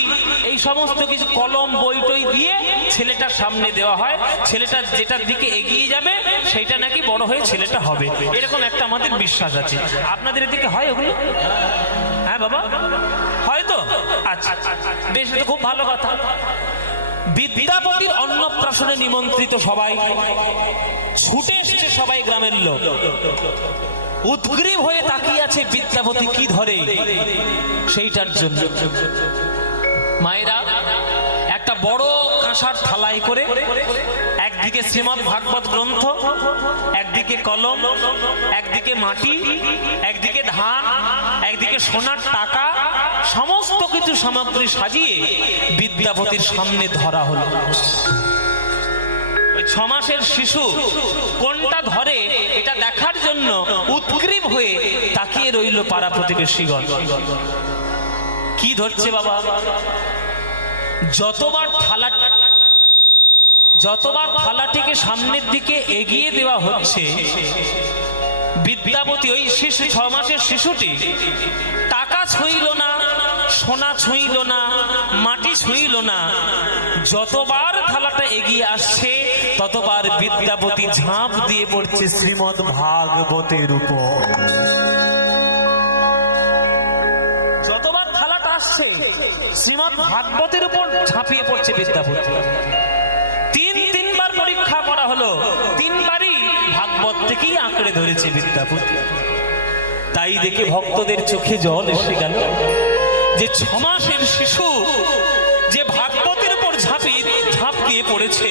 এই সমস্ত কিছু, কলম, বই টই দিয়ে ছেলেটার সামনে দেওয়া হয়। ছেলেটা যেটার দিকে এগিয়ে যাবে সেইটা নাকি বড় হয়ে ছেলেটা হবে, এরকম একটা আমাদের বিশ্বাস আছে। আপনাদের এদিকে হয় ওগুলো? হ্যাঁ বাবা, হয় তো? আচ্ছা বেশ, এটা খুব ভালো কথা। বিদ্যাপতির অন্নপ্রাশনে নিমন্ত্রিত সবাই ছুটে এসছে, সবাই গ্রামের লোক উদ্গ্রীব হয়ে তাকিয়ে আছে বিদ্যাপতি কি ধরে সেইটার জন্য। মায়েরা একটা বড় কাঁসার থালায় করে একদিকে শ্রীমদ্ ভাগবত গ্রন্থ, একদিকে কলম, একদিকে মাটি, একদিকে ধান, একদিকে সোনার টাকা, সমস্ত কিছু সামগ্রী সাজিয়ে বিদ্যাপতির সামনে ধরা হলো। ওই 6 মাসের শিশু কোনটা ধরে এটা দেখার জন্য উদ্গ্রীব হয়ে তাকিয়ে রইল পাড়া প্রতিবেশীগণ। কি ধরছে বাবা? যতবার থালাটিকে সামনের দিকে এগিয়ে দেওয়া হচ্ছে, বিদ্যাপতি ওই শিশু, 6 মাসের শিশুটি টাকা ছুঁইল না, সোনা ছুঁইল না, মাটি ছুঁইল না। যতবার থালাটা এগিয়ে আসছে ততবার বিদ্যাপতি ঝাঁপ দিয়ে পড়ছে শ্রীমদ্ ভাগবতের উপর। যতবার থালাটা আসছে শ্রীমদ্ ভাগবতের উপর ঝাঁপিয়ে পড়ছে বিদ্যাপতি। তিনবার পরীক্ষা করা হলো, 3 বারই ভাগবত থেকেই আঁকড়ে ধরেছে বিদ্যাপতি। তাই দেখে ভক্তদের চোখে জল এসে গেল যে 6 মাসের শিশু যে ভাগবতের উপর ঝাঁপ দিয়ে পড়েছে।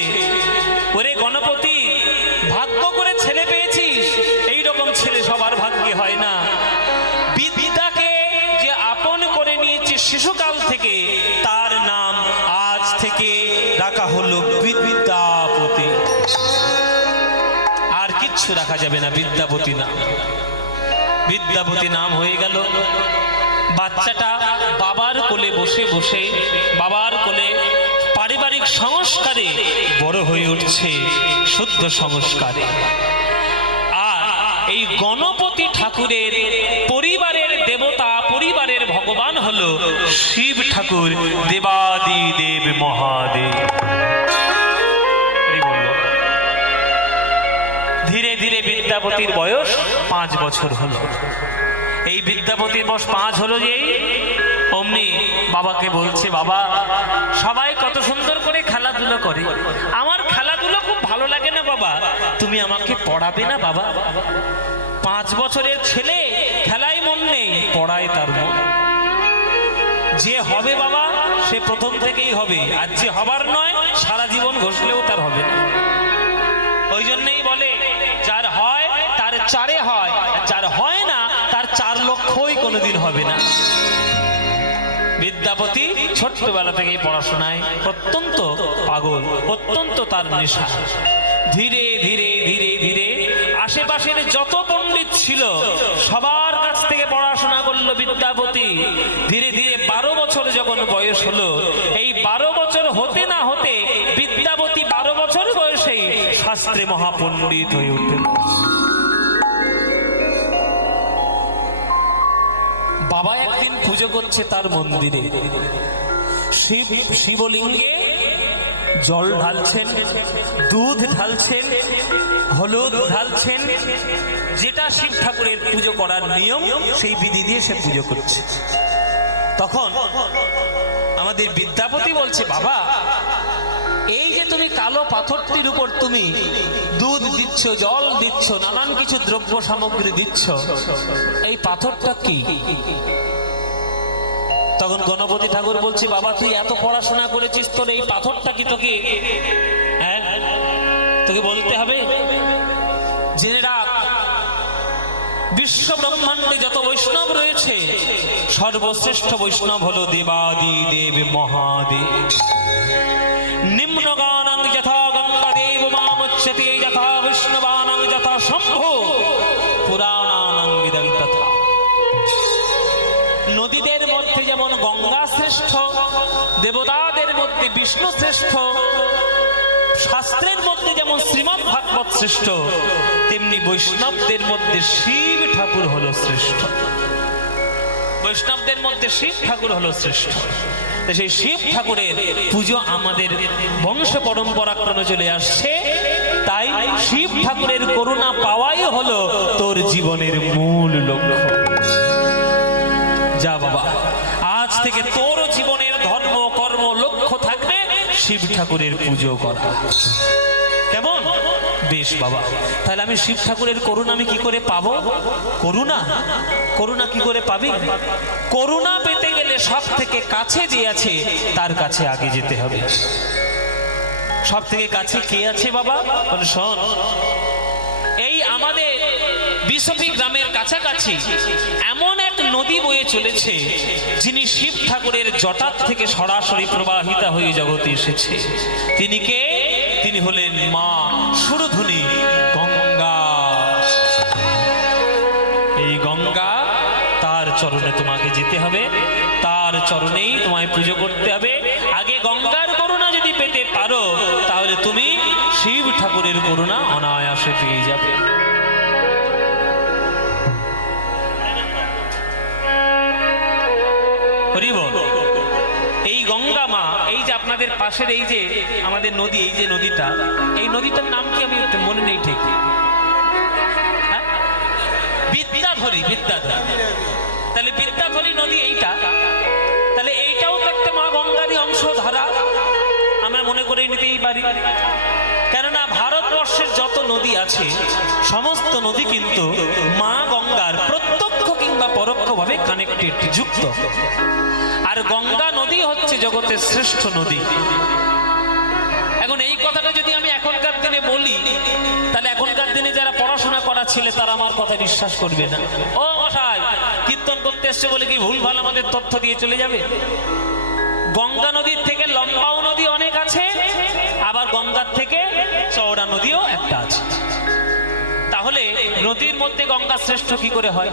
ওরে গণপতি, ভাগ্য করে ছেলে পেয়েছিস, এইরকম ছেলে সবার ভাগ্যে হয় না। বিদ্যাকে যে আপন করে নিয়েছে শিশুকাল থেকে, তার নাম আজ থেকে রাখা হলো বিদ্যাপতি। আর কিচ্ছু রাখা যাবে না, বিদ্যাপতি নাম। বিদ্যাপতি নাম হয়ে গেল। বাচ্চাটা বাবার কোলে বসে বসে, বাবার কোলে পারিবারিক সংস্কারে বড় হয়ে উঠছে, শুদ্ধ সংস্কারে। আর এই গণপতি ঠাকুরের পরিবারের দেবতা, পরিবারের ভগবান হলো শিব ঠাকুর, দেবাদি দেব মহাদেব। ধীরে ধীরে বিদ্যাপতির বয়স 5 বছর হলো। এই বিদ্যাপতির বয়স 5 হলো যেই, অমনি বাবাকে বলছে, বাবা সবাই কত সুন্দর করে খেলাধুলো করে, আমার খেলাধুলো খুব ভালো লাগে না বাবা, তুমি আমাকে পড়াবে না বাবা? 5 বছরের ছেলে, খেলায় মন নেই, পড়ায় তার মন। যে হবে বাবা সে প্রথম থেকেই হবে, আর যে হবার নয় সারা জীবন ঘষলেও তার হবে না। ওই জন্যই বলে যার হয় তার 4 হয়, যার হয় না তার 4 লক্ষই কোনোদিন হবে না। বিদ্যাপতি ছোট্টবেলা থেকেই পড়াশোনায় অত্যন্ত পাগল, অত্যন্ত তার নেশা। ধীরে ধীরে ধীরে ধীরে আশেপাশের যত পণ্ডিত ছিল সবার কাছ থেকে পড়াশোনা করলো বিদ্যাপতি। ধীরে ধীরে 12 বছর যখন বয়স হলো, এই 12 বছর হতে না হতে বিদ্যাপতি 12 বছর বয়সেই শাস্ত্রে মহাপণ্ডিত হয়ে উঠল। বাবা একদিন পুজো করছে তার মন্দিরে, শিবলিঙ্গে জল ঢালছেন, দুধ ঢালছেন, হলুদ ঢালছেন, যেটা শিব ঠাকুরের পুজো করার নিয়ম সেই বিধি দিয়ে সে পুজো করছে। তখন আমাদের বিদ্যাপতি বলছে, বাবা এই যে তুমি কালো পাথরটির উপর তুমি দুধ দিচ্ছ, জল দিচ্ছ, নানান কিছু দ্রব্য সামগ্রী দিচ্ছ, এই পাথরটা কি? তখন গণপতি ঠাকুর বলছে, বাবা তুই এত পড়াশোনা করেছিস, তোর এই পাথরটা কি তোকে তোকে বলতে হবে? জেনে রাখ বিশ্ব ব্রহ্মাণ্ডে যত বৈষ্ণব রয়েছে সর্বশ্রেষ্ঠ বৈষ্ণব হলো দেবাদি দেব মহাদেব। নিম্নগানাং যথা গঙ্গাদেব মামুচ্যতে যথা বিষ্ণুবানাং যথা শম্ভো পুরাণানাং বিদং তথা। নদীদের মধ্যে যেমন গঙ্গা শ্রেষ্ঠ, দেবতাদের মধ্যে বিষ্ণু শ্রেষ্ঠ, শাস্ত্রের মধ্যে যেমন শ্রীমদ্ ভাগবত শ্রেষ্ঠ, তেমনি বৈষ্ণবদের মধ্যে শিব ঠাকুর হলো শ্রেষ্ঠ। বৈষ্ণবদের মধ্যে শিব ঠাকুর হলো শ্রেষ্ঠ। সেই শিব ঠাকুরের পুজো আমাদের বংশ পরম্পরা ক্রমে চলে আসছে। তাই শিব ঠাকুরের করুণা পাওয়াই হলো তোর জীবনের মূল লক্ষ্য। যা বাবা, আজ থেকে তোর জীবনের ধর্ম কর্ম লক্ষ্য থাকবে শিব ঠাকুরের পুজো করা। কেমন? বেশ বাবা, তাহলে আমি শিব ঠাকুরের করুণা আমি কি করে পাবো? করুণা করুণা কি করে পাবি? করুণা পেতে গেলে সব থেকে কাছে যে আছে তার কাছে আগে যেতে হবে। সব থেকে কাছে কে আছে বাবা? বলে শোন, এই আমাদের বিশপি গ্রামের কাছাকাছি এমন এক নদী বয়ে চলেছে যিনি শিব ঠাকুরের জটার থেকে সরাসরি প্রবাহিতা হয়ে জগতে এসেছে। তিনি কে? তিনি হলেন মা সুরধুনী গঙ্গা। এই গঙ্গা, তার চরণে তোমাকে যেতে হবে, তার চরণেই তোমায় পুজো করতে হবে। আগে গঙ্গার করুণা যদি পেতে পারো তাহলে তুমি শিব ঠাকুরের করুণা অনায়াসে পেয়ে যাবে। এই গঙ্গা মা, এই যে আপনাদের পাশের এই যে আমাদের নদী, এই যে নদীটা, এই নদীটার নাম কি আমি মনে নেই ঠিক। বিদ্যাধরী, বিদ্যাধরী। তাহলে বিদ্যাধরী নদী এইটা, তাহলে এইটাও তো একটা মা গঙ্গারই অংশ ধারা আমরা মনে করে নিতেই পারি। কেননা ভারতবর্ষের যত নদী আছে সমস্ত নদী কিন্তু মা গঙ্গার প্রত্যক্ষ কিংবা পরোক্ষভাবে কানেক্টেড, যুক্ত। আর গঙ্গা নদী হচ্ছে জগতের শ্রেষ্ঠ নদী। এখন এই কথাটা যদি আমি এখনকার দিনে বলি তাহলে এখনকার দিনে যারা পড়াশোনা করা ছেলে তারা আমার কথা বিশ্বাস করবে না। ও মশাই, কীর্তন করতে এসছে বলে কি ভুলভাল আমাদের তথ্য দিয়ে চলে যাবে? গঙ্গা নদীর থেকে লম্বাও নদী অনেক আছে, আবার গঙ্গার থেকে চওড়া নদীও একটা আছে। তাহলে নদীর মধ্যে গঙ্গা শ্রেষ্ঠ কি করে হয়?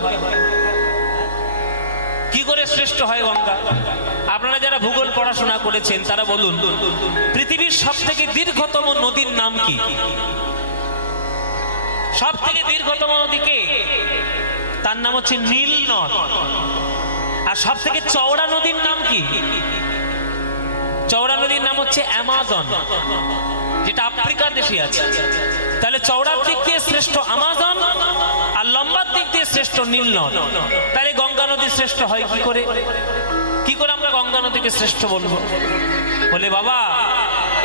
কি করে শ্রেষ্ঠ হয় গঙ্গা? আপনারা যারা ভূগোল পড়াশোনা করেছেন তারা বলুন, পৃথিবীর সব থেকে দীর্ঘতম নদীর নাম কি? সব থেকে দীর্ঘতম নদী কে? তার নাম হচ্ছে নীল নদ। আর সব থেকে চওড়া নদীর নাম কি? চওড়া নদীর নাম হচ্ছে অ্যামাজন, যেটা আফ্রিকার দেশে আছে। তাহলে চওড়ার দিক দিয়ে শ্রেষ্ঠ আমাজন, আর লম্বার দিক দিয়ে শ্রেষ্ঠ নীল নদ। তাহলে গঙ্গা নদী শ্রেষ্ঠ হয় কি করে? কি করে আমরা গঙ্গা নদীকে শ্রেষ্ঠ বলবো? বলে বাবা,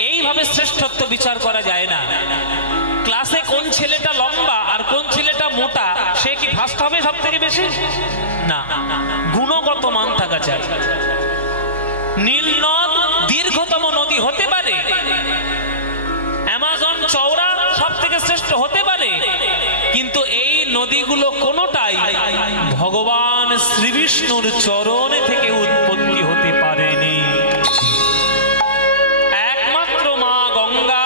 এইভাবে শ্রেষ্ঠত্ব বিচার করা যায় না। ক্লাসে কোন ছেলেটা লম্বা আর কোন ছেলেটা মোটা, সে কি ফার্স্ট হবে সব থেকে বেশি? না, গুণগত মান থাকা চাই। নীল নদ দীর্ঘতম নদী হতে পারে, অ্যামাজন চওড়া সব থেকে শ্রেষ্ঠ হতে পারে, কিন্তু এই নদীগুলো কোনোটাই ভগবান শ্রীবিষ্ণুর চরণ থেকে উৎপত্তি হতে পারেনি। একমাত্র মা গঙ্গা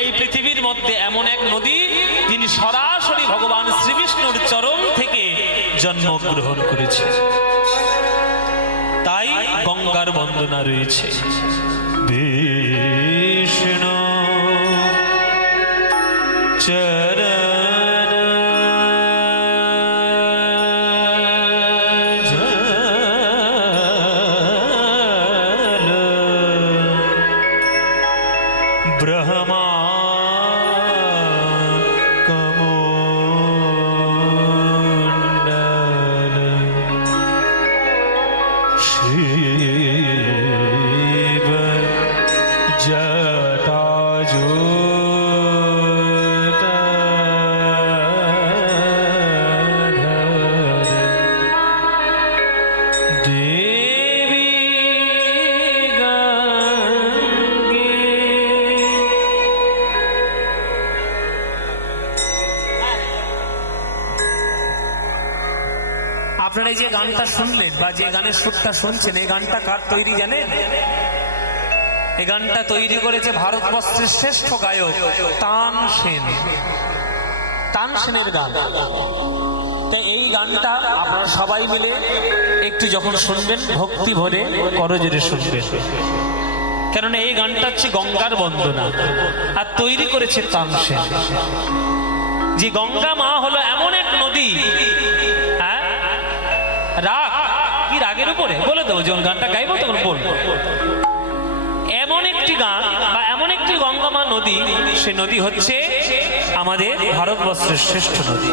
এই পৃথিবীর মধ্যে এমন এক নদী যিনি সরাসরি ভগবান শ্রীবিষ্ণুর চরণ থেকে জন্মগ্রহণ করেছে। তাই গঙ্গার বন্দনা রয়েছে। বিষ্ণু চরণ জল ব্রহ্মা কমণ্ডল শিব জটা আপনারা এই যে গানটা শুনলেন বা যে গানের সুরটা শুনছেন, এই গানটা কার তৈরি জানেন? এই গানটা তৈরি করেছে ভারতবর্ষের শ্রেষ্ঠ গায়ক তানসেন। তানসেনের গান। তাই এই গানটা আপনারা সবাই মিলে একটু যখন শুনবেন ভক্তি ভরে করজোরে শুনবেন, কেননা এই গানটা হচ্ছে গঙ্গার বন্দনা আর তৈরি করেছে তানসেন। যে গঙ্গা মা হলো এমন এক নদী, রাগ কি রাগের উপরে বলে দেবো, যখন গানটা গাইবো তখন বলবো। এমন একটি গান বা এমন একটি গঙ্গা মা নদী, সে নদী হচ্ছে আমাদের ভারতবর্ষের শ্রেষ্ঠ নদী।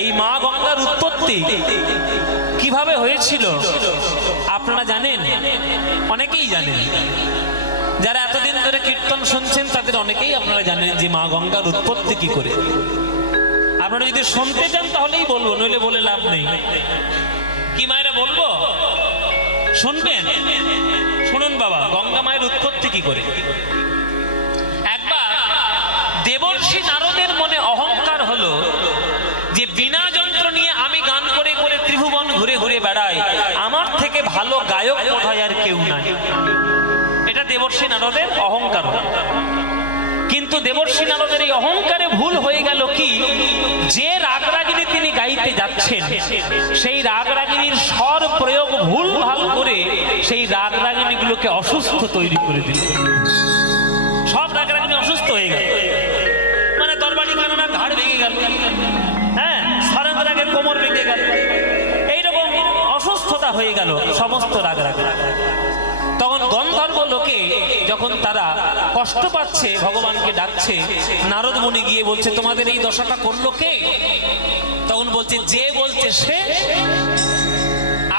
এই মা গঙ্গার উৎপত্তি কিভাবে হয়েছিল আপনারা জানেন? অনেকেই জানেন। যারা এতদিন ধরে কীর্তন শুনছেন তাদের অনেকেই আপনারা জানেন যে মা গঙ্গার উৎপত্তি কি করে। আপনারা যদি শুনতে চান তাহলেই বলবো, নইলে বলে লাভ নেই। কি মায়েরা বলবো? শুনবেন? শুনুন বাবা, গঙ্গা মায়ের উৎপত্তি কি করে। একবার দেবর্ষি নারদের মনে অহংকার হলো যে বিনা যন্ত্র নিয়ে আমি গান করে করে ত্রিভুবন ঘুরে ঘুরে বেড়াই, আমার থেকে ভালো গায়ক বোধহয় আর কেউ নাই। এটা দেবর্ষি নারদের অহংকার। কিন্তু দেবর্ষি নারদের এই অহংকারে ভুল হয়ে গেল কি, যে রাগরাগিনী তিনি গাইতে যাচ্ছেন সেই রাগরাগিনীর স্বর প্রয়োগ ভুল ভাল করে সেই রাগরাগিনীগুলোকে অসুস্থ তৈরি করে দিল। সব রাগরাগিনী অসুস্থ হয়ে গেল, মানে দরবারি কাননার ঘাড় ভেঙে গেল, হ্যাঁ, সারঙ্গ রাগের কোমর ভেঙে গেল, এইরকম অসুস্থতা হয়ে গেল সমস্ত রাগরাগিনী। তখন গন্ধর্ব লোকে যখন তারা কষ্ট পাচ্ছে, ভগবানকে ডাকছে, নারদ মুনি গিয়ে বলছে তোমাদের এই দশাটা করলো কে? তখন বলছে যে বলছে সে।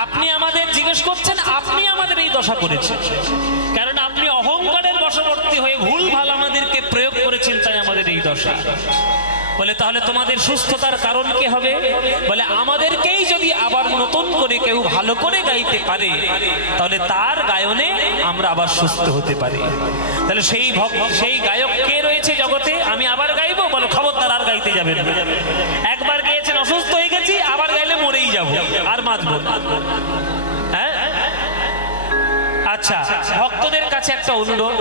আপনি আমাদের জিজ্ঞেস করছেন, আপনি আমাদের এই দশা করেছেন, কারণ আপনি অহংকারের বশবর্তী হয়ে ভুল ভাল আমাদেরকে প্রয়োগ করেছেন, তাই আমাদের এই দশা। বলে তাহলে তোমাদের সুস্থতার কারণ কি হবে? বলে আমাদেরকেই যদি আবার নতুন করে কেউ ভালো করে গাইতে পারে তাহলে তার গায়নে আমরা আবার সুস্থ হতে পারি। তাহলে সেই গায়ক কে রয়েছে জগতে? আমি আবার গাইবো? বলে খবরদার, আর গাইতে যাবেন না। একবার গেয়েছেন, অসুস্থ হয়ে গেছি, আবার গাইলে মরেই যাবো, আর বাঁচবো না। হ্যাঁ, আচ্ছা, ভক্তদের কাছে একটা অনুরোধ।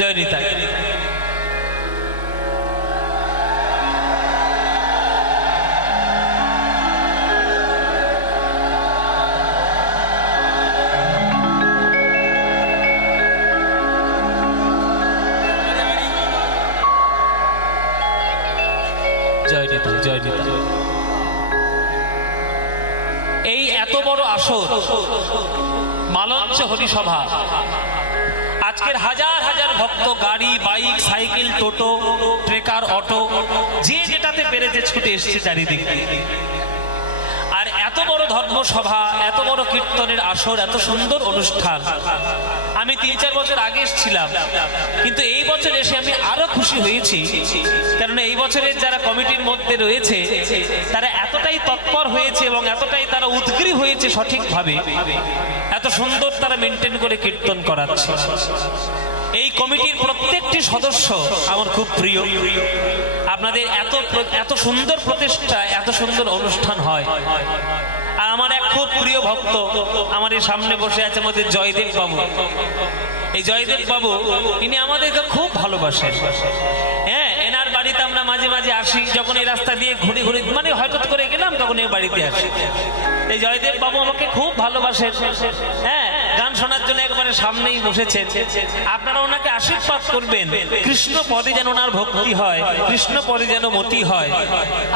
জয় নিতাই। এই এত বড় আসর মালঞ্চ হরিসভা, আজকের হাজার হাজার ভক্ত গাড়ি, বাইক, সাইকেল, টোটো, ট্রেকার, অটো, যে যেটাতে পেরেছে ছুটে এসেছে চারিদিকে। আর এত বড় ধর্মসভা, এত বড় কীর্তনের আসর, এত সুন্দর অনুষ্ঠান আমি 3-4 বছর আগে এসেছিলাম, কিন্তু এই বছর এসে আমি আরো খুশি হয়েছি। কারণ এই বছরের যারা কমিটির মধ্যে রয়েছে তারা এতটাই তৎপর হয়েছে এবং এতটাই তারা উদ্গ্রীব হয়েছে সঠিকভাবে, এত সুন্দর তারা মেনটেন করে কীর্তন করাচ্ছে। এই কমিটির প্রত্যেকটি সদস্য আমার খুব প্রিয়। আপনাদের এত সুন্দর প্রতিষ্ঠা, এত সুন্দর অনুষ্ঠান হয়। আর আমার এক খুব প্রিয় ভক্ত আমার এই সামনে বসে আছে, আমাদের জয়দেব বাবু। এই জয়দেব বাবু ইনি আমাদেরকে খুব ভালোবাসেন। হ্যাঁ, এনার বাড়িতে আমরা মাঝে মাঝে আসি, যখন এই রাস্তা দিয়ে ঘুরে ঘুরে মানে হঠাৎ করে গেলাম তখন এই বাড়িতে আসি। এই জয়দেব বাবু আমাকে খুব ভালোবাসেন। হ্যাঁ, গান শোনার জন্য একবারে সামনেই বসেছেন। আপনারা ওনাকে আশীর্বাদ করবেন, কৃষ্ণ পদে যেন ওনার ভক্তি হয়, কৃষ্ণ পদে যেন মতি হয়।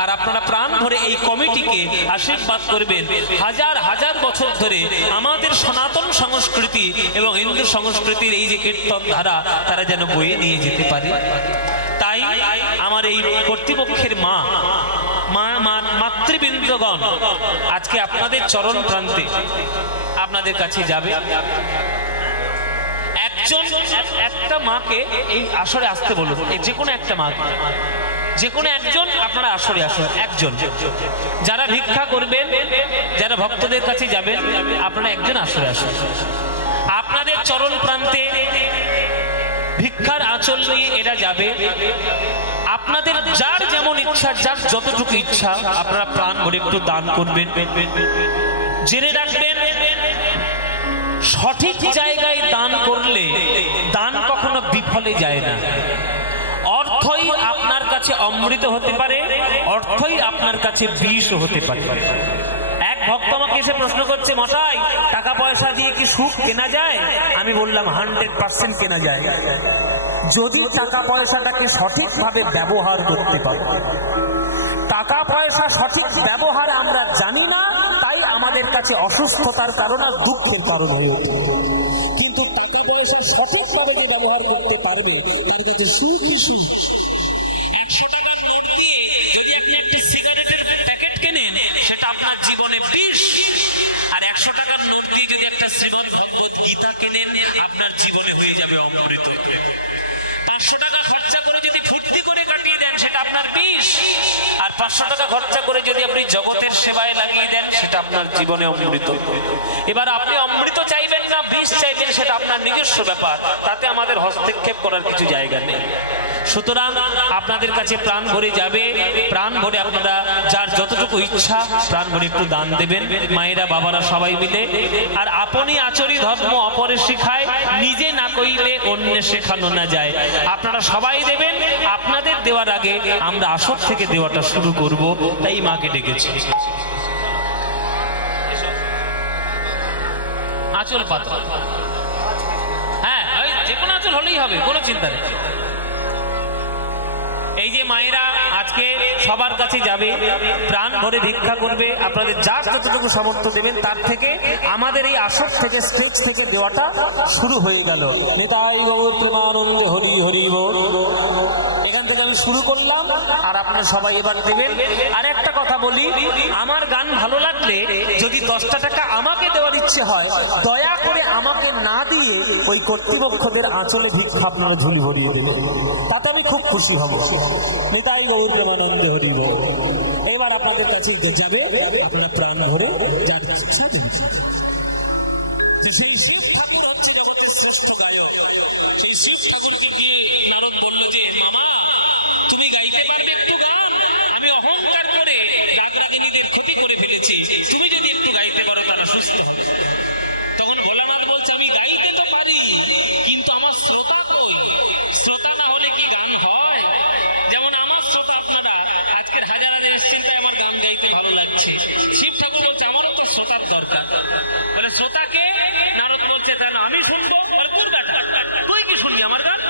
আর আপনারা প্রাণ ভরে এই কমিটিকে আশীর্বাদ করবেন, হাজার হাজার বছর ধরে আমাদের সনাতন সংস্কৃতি এবং হিন্দু সংস্কৃতির এই যে কীর্তন ধারা তারা যেন বয়ে নিয়ে যেতে পারে। তাই আমার এই কর্তৃপক্ষের মাতৃবৃন্দগণ আজকে আপনাদের চরণ প্রান্তে আপনাদের কাছে যাবে। একটা মাকে এই আসরে আসতে বলুন, যে কোনো একটা মাকে, যে কোনো একজন আপনারা আসরে আসুন। একজন, যারা ভিক্ষা করবেন, যারা ভক্তদের কাছে যাবেন, আপনারা একজন আসরে আসুন। আপনাদের চরণ প্রান্তে ভিক্ষার আঁচল নিয়ে এরা যাবে। আপনাদের যার যেমন ইচ্ছা, যার যতটুকু ইচ্ছা আপনারা প্রাণ ভরে একটু দান করবেন। জেনে রাখবেন, সঠিক জায়গায় দান করলে দান কখনো বিফলে যায় না। অর্থই আপনার কাছে অমৃত হতে পারে, অর্থই আপনার কাছে বিষও হতে পারে। এক ভক্ত আমাকে এসে প্রশ্ন করছে, মশাই টাকা পয়সা দিয়ে কি সুখ কেনা যায়? আমি বললাম 100% কেনা যায়, যদি টাকা পয়সাটাকে সঠিকভাবে ব্যবহার করতে পারো। টাকা পয়সা সঠিক ব্যবহার আমরা জানি না, তাই আমাদের কাছে অসুস্থতার কারণ আর দুঃখের কারণ হয়ে ওঠে। কিন্তু টাকা পয়সা সঠিকভাবে যে ব্যবহার করতে পারবে তার কাছে সুখই সুখ। 100 টাকার নোট দিয়ে যদি আপনি একটা সিগারেটের প্যাকেট কেনেন, সেটা আপনার জীবনে বিষ। আর 100 টাকার নোট দিয়ে যদি একটা শ্রীমদ্ ভগবত গীতা কেনেন, আপনার জীবনে হয়ে যাবে অমৃত। 500 টাকা খরচা করে যদি ফুর্তি করে কাটিয়ে দেন, সেটা আপনার বিষ। আর 500 টাকা খরচা করে যদি আপনি জগতের সেবায় লাগিয়ে দেন, সেটা আপনার জীবনে অমৃত। এবার আপনি অমৃত চাইবেন না বিষ চাইবেন, সেটা আপনার নিজস্ব ব্যাপার, তাতে আমাদের হস্তক্ষেপ করার কিছু জায়গা নেই। সুতরাং আপনাদের কাছে প্রাণ ভরে যাবে, প্রাণ ভরে আপনারা যার যতটুকু ইচ্ছা প্রাণ ভরে একটু দান দেবেন, মায়েরা বাবারা সবাই মিলে। আর আপনি আচরি ধর্ম অপরে শিখায়, নিজে না কইলে অন্যে শেখানো না যায়। আপনারা সবাই দেবেন। আপনাদের দেওয়ার আগে আমরা আসর থেকে দেওয়াটা শুরু করব, তাই মাকে ডেকেছি। আঁচল পাতা, হ্যাঁ যে কোনো আঁচল হলেই হবে, কোনো চিন্তা নেই। এই যে মায়েরা আজকে সবার কাছে যাবে, প্রাণ ভরে ভিক্ষা করবে, আপনাদের যার যতটুকু সামর্থ্য দেবেন, তার থেকে আমাদের এই আসর থেকে, স্টেজ থেকে দেওয়াটা শুরু হয়ে গেল। নিতাই গৌর প্রেমানন্দে হরি হরি বল। এখান থেকে আমি শুরু করলাম, আর আপনারা সবাই এবার দেবেন। আর একটা কথা বলি, আমার গান ভালো লাগলে যদি 10টা টাকা আমাকে দেওয়ার ইচ্ছে হয়, দয়া করে আমাকে না দিয়ে ওই কর্তৃপক্ষদের আঁচলে ভিক্ষা আপনারা ঝুলি ভরিয়ে দেবেন, তাতে আমি খুব খুশি হব। নিতাই গৌর প্রেমানন্দে হরি বল। এবার আপনাদের কাছে যাবে, আপনারা প্রাণ ভরে যার ইচ্ছা দেবেন। সেই শিব ঠাকুর হচ্ছে জগতের শ্রেষ্ঠ গায়ক। সেই শিব ঠাকুরকে গিয়ে নারদ বলল যে, মামা তুমি গাইতে পারবে একটু গান? আমি অহংকার করে রাগরাগিনীদের ক্ষতি করে ফেলেছি, তুমি যদি একটু গাইতে পারো তারা সুস্থ হবে। তখন ভোলানাথ বলছে, আমি গাইতে তো পারি, কিন্তু আমার শ্রোতা কই? শ্রোতা না হলে কি গান হয়? যেমন আমার শ্রোতা আপনারা আজকের হাজার হাজার এসছেন, তাই আমার গান গাইতে ভালো লাগছে। শিব ঠাকুর বলছে, আমারও তো শ্রোতার দরকার। বলে শ্রোতাকে? নারদ বলছে, তাই না আমি শুনবো? বলে তোর বেটা, তুই কি শুনবি আমার গান?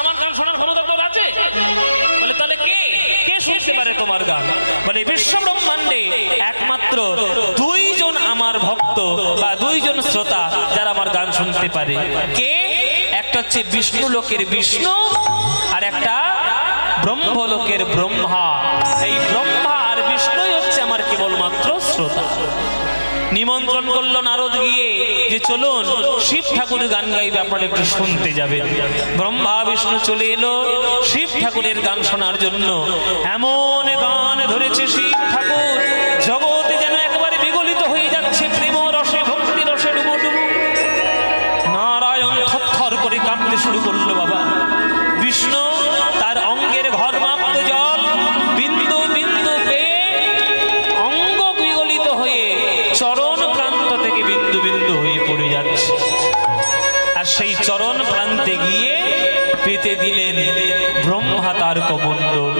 আমার গান শোনার ক্ষমতা তোর আছে? বলে তাহলে কে কে শুনতে পারে তোমার গান? বলে বিশ্ব ব্রহ্মাণ্ডে একমাত্র 2 জন আমার ভক্ত বা 2 জন শ্রোতা যারা আমার গান শুনতে পারে। কে? একটা হচ্ছে বিষ্ণু লোকের বিষ্ণু, আর একটা ব্রহ্মলোকের ব্রহ্মা। এই ব্রহ্মা আর বিষ্ণুই হচ্ছে আমার কেবলমাত্র শ্রোতা। নিমন্ত্রণ করলো নারদ গিয়ে যে চলুন শিব ঠাকুরের গান গাইবে, আপনারা একটু শুনতে যাবেন। ব্রহ্মা বিষ্ণু চলে এলো শিব ঠাকুরের গান শোনার জন্য। এমন গান ধরেছে শিব ঠাকুর, জগতে যেন একবারে বিগলিত হয়ে যাচ্ছে প্রেম রসে, ভক্তি রসে ডুবো ডুবো। নারায়ণ থরথর করে কাঁপতে শুরু করলো বাবা। বিষ্ণু তার অঙ্গের ঘর্মাক্ত জল বিন্দু বিন্দু পেয়ে অঙ্গ বিগলিত হয়ে চরণ প্রান্ত থেকে বিন্দু বিন্দু হয়ে পড়ে যাচ্ছে। আর সেই চরণ প্রান্তে গিয়ে পেতে দিলেন ব্রহ্মা তার কমণ্ডল।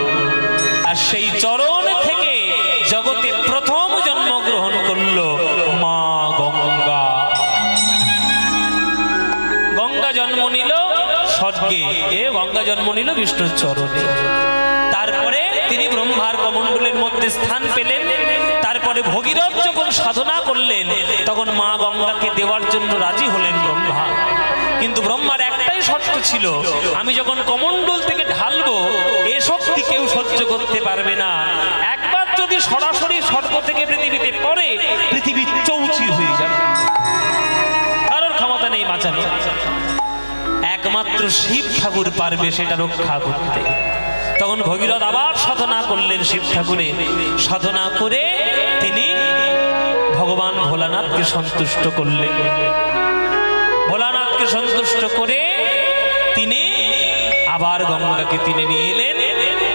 আর সেই চরণ থেকে জগতে প্রথম জন্মগ্রহণ করল মা গঙ্গা। গঙ্গা জন্ম নিল স্বর্গে, গঙ্গা জন্ম নিল বিষ্ণুর চরণে। তারপরে তিনি ব্রহ্মার কমণ্ডলের মধ্যে স্থান পেলেন। তারপরে ভগীরথ যখন সাধনা করলেন, তখন মা গঙ্গাকে দেওয়ার জন্য রাজি হলেন ব্রহ্মা। কিন্তু ব্রহ্মার একটাই শর্ত ছিল, আমি যখন কমণ্ডল থেকে ঢালবো এ শক্তি কেউ সহ্য করতে পারবে না। একবার যদি সরাসরি স্বর্গ থেকে পৃথিবীতে পড়ে, পৃথিবী চৌচির হয়ে যাবে, কারোর ক্ষমতা নেই বাঁচানো। একমাত্র শিব ঠাকুর পারবে সেটা রক্ষা করতে। তখন ভগীরথ আবার সাধনা করলেন শিব ঠাকুরে। সাধনা করে তিনি ভগবান ভোলানাথকে সন্তুষ্ট করলেন। ভোলানাথকে সন্তুষ্ট করে তিনি আবার গঙ্গাকে তিনি নিয়ে এলেন।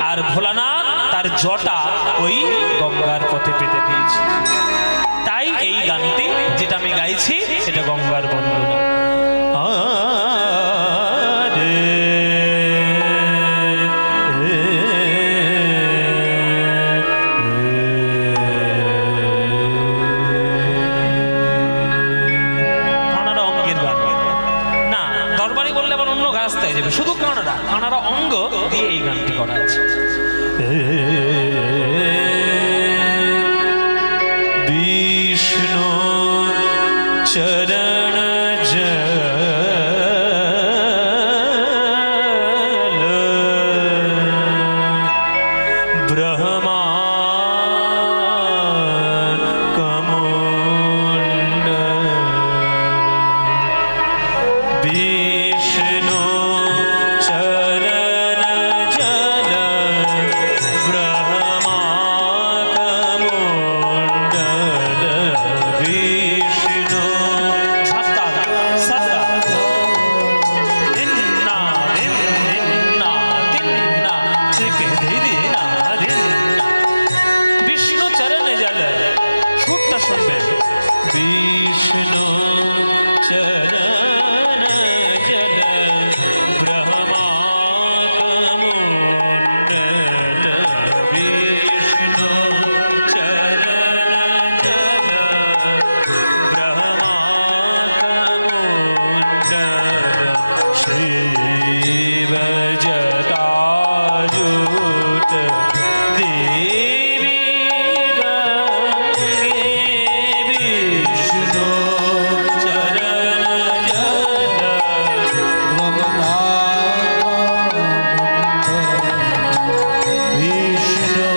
আর ভোলানাথ তার জটা ওই গঙ্গার পথে পেতে দিয়েছে। তাই এই গানটি যেটা আমি গাইছি এটা গঙ্গার বন্দনা। কানাড়া অঙ্গের গান না, দরবারি বললে আবার অন্য গাছতে হয়ে যাবে, শুধু কানাড়া অঙ্গ দিয়ে এই গানটি করা আছে। বিষ্ণু চরণ জল ব্রহ্মা কমণ্ডল বিষ্ণু চরণ জল ব্রহ্মা কমণ্ডল বিষ্ণু ঝাপতা সদা দিন্না দিন্না দিন্না থেকে দিদিনা দিন্না বিষ্ণু চরণ জল। সুরটা শুনবেন, বিষ্ণু চরণ জল ব্রহ্মা কমণ্ডল বিষ্ণু চরণ জল ব্রহ্মা কমণ্ডল শিব জটাজুট দেবী গঙ্গে বিষ্ণু চরণ জল বিষ্ণু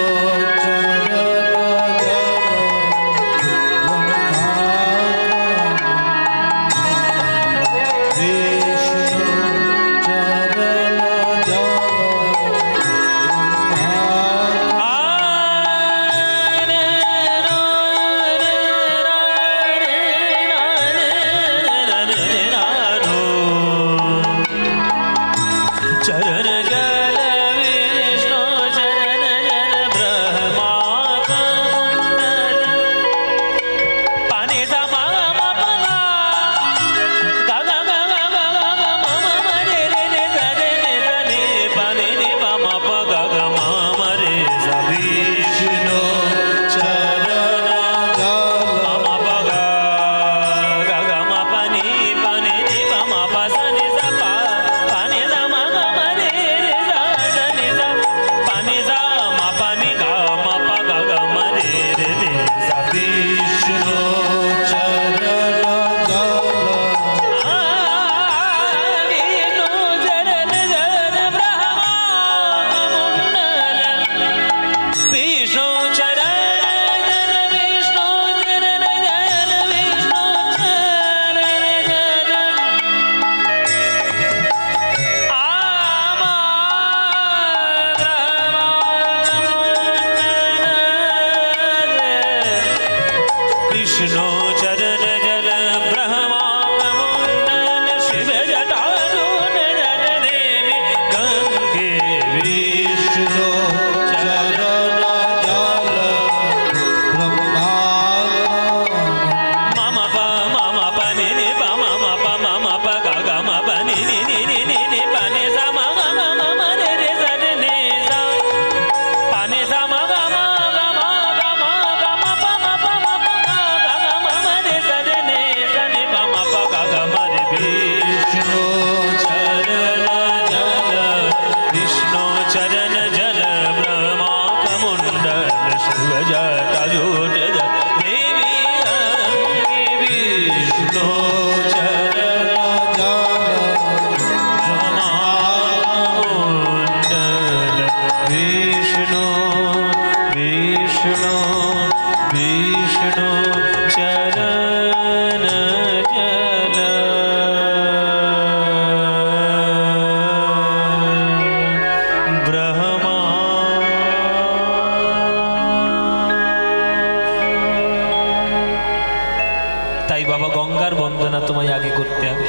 चरण जल विष्णु चरण जल ब्रह्मा कमण्डल पाने सा मा मा पा गा गा गा गा गा गा गा मा मा मा रे रे रे सा रे रे सा रे पाने रे पा मा पा गा गा मा मा रे सा विष्णु चरण मा मा पा गा गा गा मा पा नी पाने रे पा मा पा सा रे सा पा पाने सा मा गा मा रे रे सा सा रे सा पाने सा मा पा नी गा मा पा गा गा मा रे रे रे सा विष्णु विष्णु चरण जल ब्रह्मा कमण्डल विष्णु चरण जल विष्णु चरण जल विष्णु चरण जल आमा ब्रह्मा कमण्डल विष्णु चरण जल ब्रह्मा कमण्डल शिव जटाजूट जल देवी गंगे विष्णु चरण मामा पा नि नि पा मामा पा गा गा मा पा नि नि नि नि नि नि पा नि सा मा गा गा मा मा रे रे सा रे ने सा पा नि सा मा गा मा गा मा गा मा गा मा पा मा पा मा पा गा गा गा मा मा रे सा रे ने सा नि पा मा पा गा गा मा रे विष्णु चरण जल विष्णु चरण जल ब्रह्मा कमण्डल शिव जटाजूट जल देवी गंगे विष्णु चरण ब्रह्मा कमण्डल विष्णु विष्णु विष्णु चरण जल ব্রহ্মা। তাই বাবা গঙ্গার বন্দনা তোমায় আগে করতে হবে।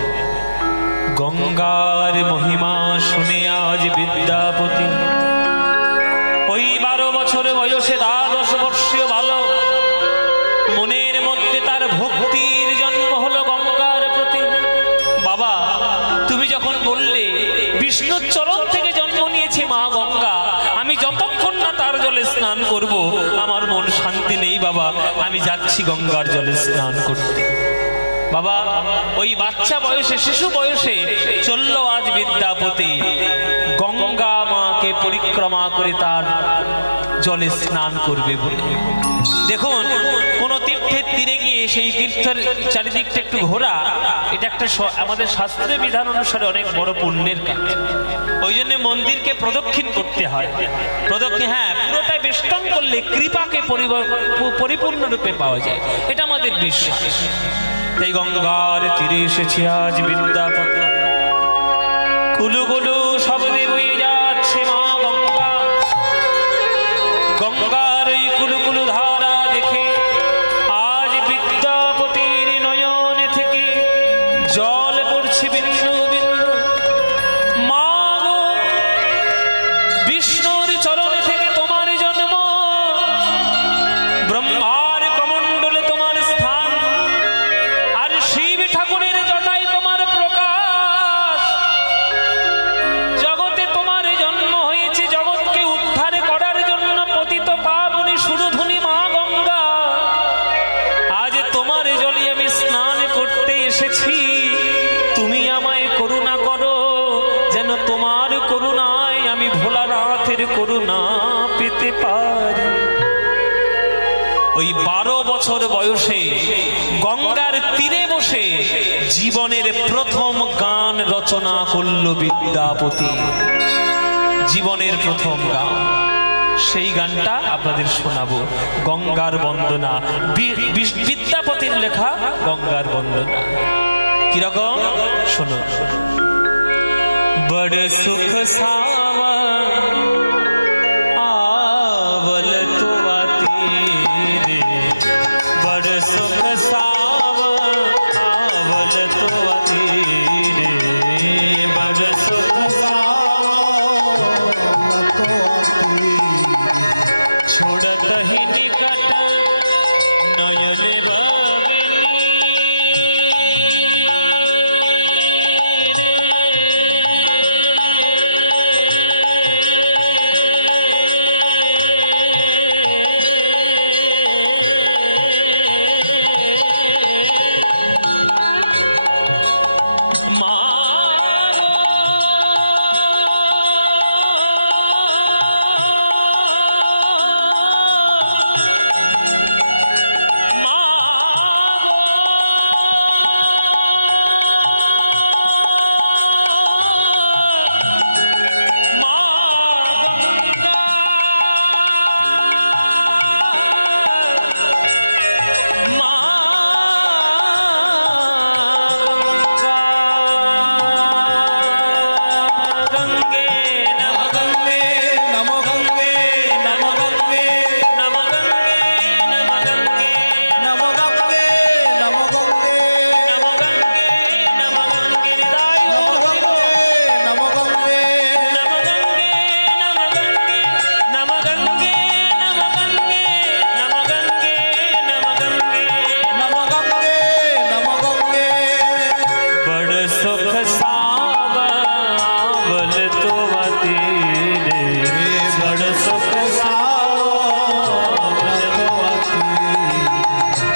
গঙ্গার মহিমা শুনে আজ বিদ্যাপতি বয়সে 12 বর্ষীয় বালক, মনের মধ্যে তার ভক্তির জন্ম হলো গঙ্গার প্রতি। বাবা, তুমি যখন বললে বিষ্ণুর চরণ থেকে জন্ম নিয়েছে মা গঙ্গা, আমি যতক্ষণ না তার জলে স্নান করব আমার মন শান্তি নেই বাবা, আমি যাচ্ছি গঙ্গার জলে স্নান করতে। বাবা, ওই বাচ্চা বয়সে, শিশু বয়সে চলল আজ বিদ্যাপতি গঙ্গা মাকে পরিক্রমা করে তার জলে স্নান করবে বলে। দেখুন, কোন তীর্থের তীরে গিয়ে সেই তীর্থের চারিদিকটা একটু ঘোরা, এটা একটা আমাদের শাস্ত্রীয় বিধান অনুসারে অনেক বড় পুণ্যের কাজ। ওই জন্য মন্দিরকে প্রদক্ষিণ করতে হয়। প্রদক্ষিণ, হ্যাঁ, পুরোটাই বেষ্টন করলে কৃপাকে পরিপূর্ণরূপে পাওয়া যায়, এটা আমাদের বিশ্বাস। এই গঙ্গার তীরে এসেছি আজ বিদ্যাপতি, কুলু কুলু শব্দে বয়ে যাচ্ছে মা গঙ্গা। গঙ্গার এই কুলু কুলু ধারা দেখে আজ বিদ্যাপতির নয়ন থেকে জল পড়ছে বিন্দু বিন্দু। মা গো, বিষ্ণুর চরণ থেকে তোমার জন্ম, ব্রহ্মার কমণ্ডলে তোমার স্থান, আর শিব ঠাকুরের জটায় তোমার প্রকাশ। জগতে তোমার জন্ম হয়েছে জগৎকে উদ্ধার করার জন্য, পতিত পাবনী সুরধুনী মা গঙ্গা। আজ তোমার জলে আমি স্নান করতে এসেছি, তুমি আমায় করুণা করো, যেন তোমার করুণায় আমি ভোলানাথের করুণা পেতে পারি। ওই 12 বছর বয়সে গঙ্গার তীরে বসে জীবনের প্রথম গান রচনা করল বিদ্যাপতি। জীবনের প্রথম গান, সেই গানটা আপনাদের শোনাবো, গঙ্গার বন্দনা, বিদ্যাপতির লেখা গঙ্গার বন্দনা। কিরকম শোনো। বড় সুখ সাवन आवल तुआ तीरे, बड़ सुख सावन आवल तुआ तीरे, बड़ सुख छोड़त ही निकट नयन बबनी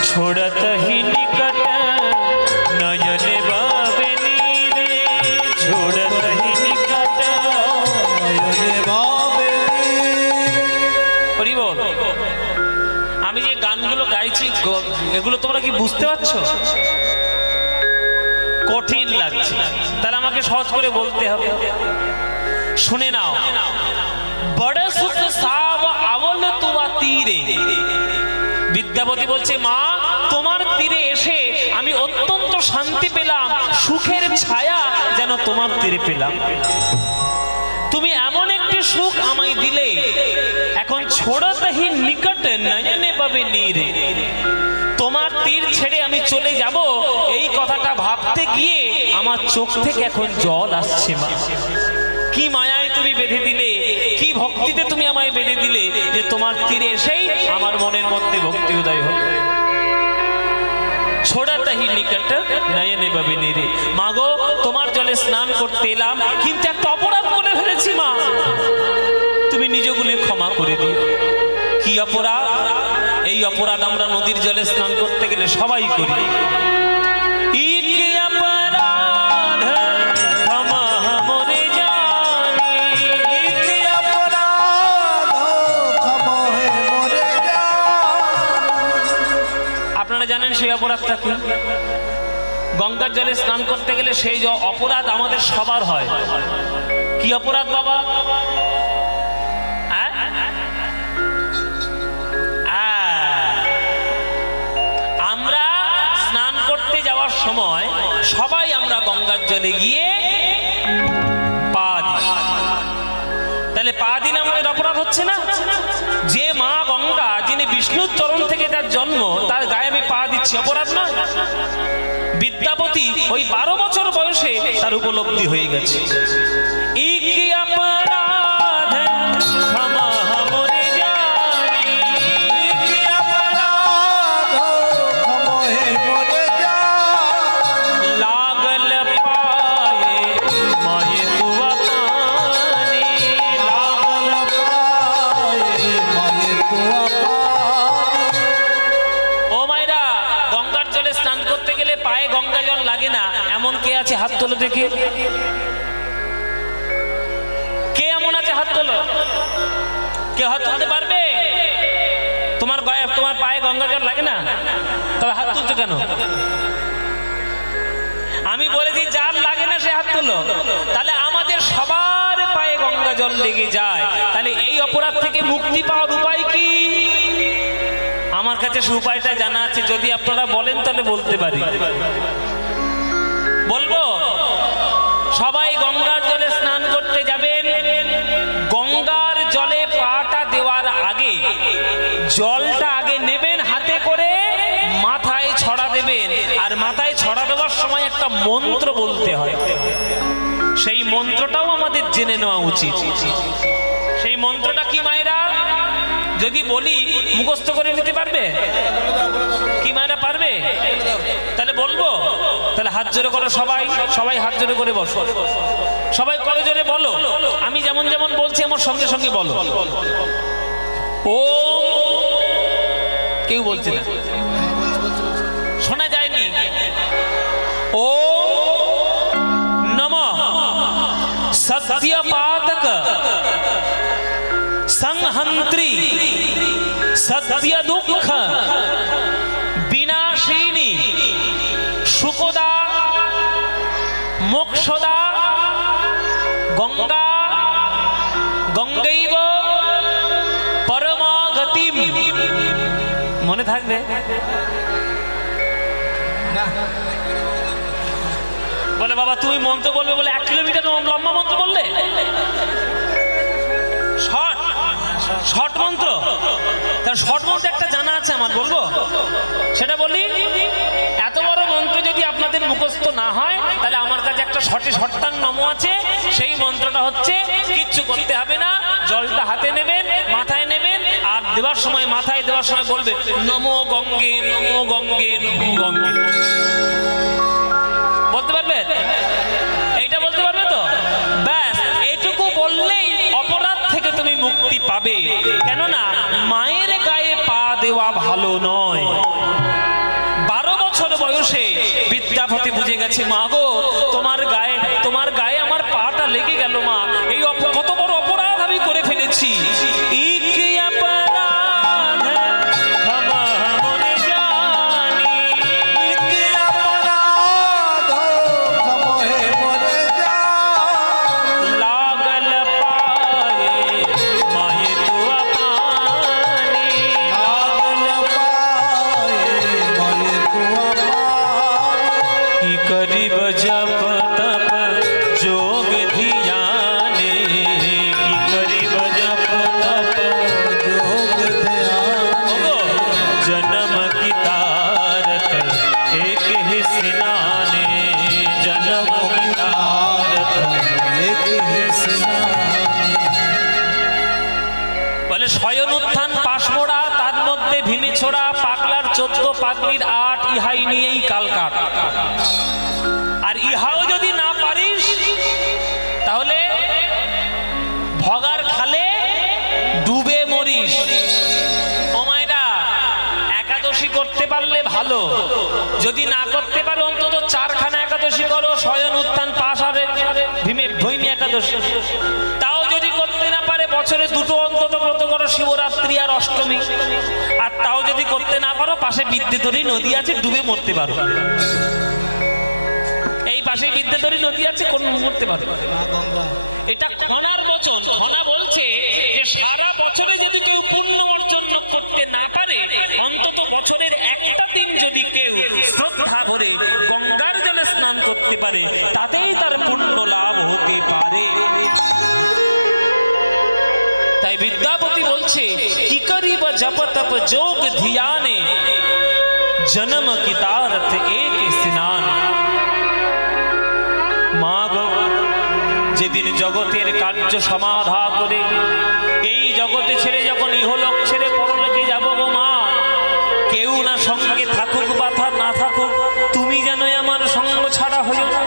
छोड़त ही निकट नयन बाबनी रे, छोड़त ही निकट नयन बाबनी। হরি বল। আমি যে গানগুলো গাইছি এগুলো তোমরা কি বুঝতে পারছো? কঠিন লাগছে, তাহলে আমাকে সহজ করে বলতে হবে। শুনে নাও। বড় সুখ সাব আবল তুয়া তীরে, বিদ্যাপতি বলছে মা তোমার তীরে এসে আমি অত্যন্ত শান্তি পেলাম, সুখের ছায়া যেন তোমার তীরে পেলাম। তুমি এমন একটি সুখ আমায় দিলে, এখন ছোড়তহি নিকট নয়নে পাবে নীরে। তোমার তীর ছেড়ে আমি চলে যাব, এই কথাটা ভাবতে গিয়ে আমার চোখ থেকে এখন জল আসছে মা। কি মায়ায় তুমি বেঁধে দিলে, কি ভক্তিতে তুমি আমায় বেঁধে দিলে যে তোমার তীরে এসেই আমার মনের মধ্যে ভক্তি উদয় হলো। ছোড়াটা হি নিকট নয়নে ববিনী রে। মা গো, তোমার জলে স্নান করতে এলাম, কিন্তু একটা অপরাধ করে ফেলেছি মা, তুমি নিজগুলো ক্ষমা করে দিও। কি অপরাধ? এই অপরাধ আমরা নদীর জলে স্নান করতে গেলে সবাই করি। আপনারা জানেন সেই অপরাধটা কি? গঙ্গার জলে স্নান করতে গেলে সেই যে অপরাধ আমাদের সবার হয়। কি অপরাধ বাবা? আমরা স্নান করতে যাওয়ার সময় সবাই আমরা গঙ্গার জলে গিয়ে পা দিই। তাহলে পা দিলে আমাদের অপরাধ হচ্ছে না? যে মা গঙ্গা, যিনি বিষ্ণুর চরণ থেকে তার জন্ম, তার গায়ে আমি পা দিচ্ছি, অপরাধ নয়? বিদ্যাপতি ওই 12 বছর বয়সে তার উপলব্ধি হয়ে গেছে। এমন কে আছে হাত তোলো দেখি? কে এমন আছে হাত তোলো? কে হাত তুলতে পারবে? তোমার পায়ে গঙ্গা জল লাগে না, তবে হাত তুলছো কেন? আমি বলেছি যার লাগে না সে হাত তোলো। তাহলে আমাদের সবার পায়ে গঙ্গা জল লেগে যায়। তাহলে এই অপরাধ থেকে মুক্তি পাওয়ার উপায় কি? আমার কাছে সে উপায়টা জানা আছে, যদি আপনারা বলেন তাহলে বলতে পারি। বলবো? সবাই গঙ্গার জলে স্নান করতে যাবেন। গঙ্গার জলে পাটা দেওয়ার আগে জলটা আগে নেবেন হাতে করে, মাথায় ছড়া দেবেন। আর মাথায় ছড়া দেওয়ার সময় একটা মন্ত্র বলতে হয়, সেই মন্ত্রটাও আমাদের জেনে নেওয়া উচিত। সেই মন্ত্রটা কি মায়েরা? যদি বলি মুখস্থ করে নিতে পারবে কি মায়েরা? পারবে? তাহলে বলবো। তাহলে হাত জোরে করো সবাই, সবাই হাত জোরে করে বসো, সবাই করে জোরে বলো। আমি যেমন যেমন বলছি আমার সঙ্গে সঙ্গে বলো। ও কেউ বলছে না, শোনা যায়নি। ও নমঃ সত্যপাতক संहंत्री सत्य दुख विनाशिनी सुखदा मोक्षदा गंगा गंगैव परमागतिम। মনে থাকবে? বলে বাবা তুমি মন্ত্র বলবে বলে 1 কিলোমিটার লম্বা মন্ত্র বললে, শর্ট মন্ত্র। তার শর্ট মন্ত্র একটা জানা আছে আমার, বলবো? সেটা বলি। এত বড় মন্ত্র যদি আপনাদের মুখস্থ না হয়, তাহলে আমার কাছে একটা শর্টাং নম আছে। সেই মন্ত্রটা হচ্ছে, কিচ্ছু করতে হবে না, জলটা হাতে নেবেন, মাথায় নেবেন, আর দেওয়ার সময় মাথায় দেওয়ার সময় বলবে নমো গঙ্গে নমো গঙ্গে নমো গঙ্গে। বলতে পারবে? এইটা বলতে পারবে তো? ব্যাস, এইটুকু বললেই অপরাধ থেকে তুমি মুক্তি পাবে। কেননা মায়ের গায়ে পা দেওয়া ভালো নয়। 12 বছর বয়সে বিদ্যাপতি বুঝে গেছে, মা গো তোমার গায়ে আমার পাটা লেগে গেল মা, এই কত বড় অপরাধ আমি করে ফেলেছি। करीब जप तप जोग धिया 14 পাগড়ির 8 ইহাই নিয়েই কাল কাট। আর ইহাও যদি না পারিস তাহলে ভগার খালে ডুবে মরিস। ও মায়েরা, একাদশী করতে পারলে ভালো, যদি না করতে পারো অন্তত 4খানা একাদশী করো, শয়ন উত্থান পাশ আর ভৈমী একাদশী। তাও যদি করতে না পারে বছরে 2টো অন্তত ব্রত করো, শিবরাত্রি আর অষ্টমী। আর তাও যদি করতে না পারো পাশে বিদ্যুতরী নদী আছে, ডুবে মরতে পারো। এই পাশে বিদ্যুতরী নদী আছে, কোন মরতে পারো। এটা খনার বচন। খনা বলছে যে সারা বছরে যদি কেউ পুণ্য অর্জন করতে না পারে, অন্তত বছরের একটা দিন যদি কেউ শ্রদ্ধা ভরে গঙ্গার জলে স্নান করতে পারে, তাতেই তার পুণ্য লাভ হতে পারে। তাই বিদ্যাপতি বলছে, কি করিব জপ তপ যোগ ধ্যানে, জন্ম কি তারথ এক স্নান। মা গো, যেদিন জগতের কার্য সমাধা করে এই জগতে ছেড়ে যখন ইহলোক ছেড়ে পরলোকে যাব গো মা, কেউ না সঙ্গে থাকুক বা না থাকুক, তুমি যেন আমার সঙ্গ ছাড়া হয়ে না।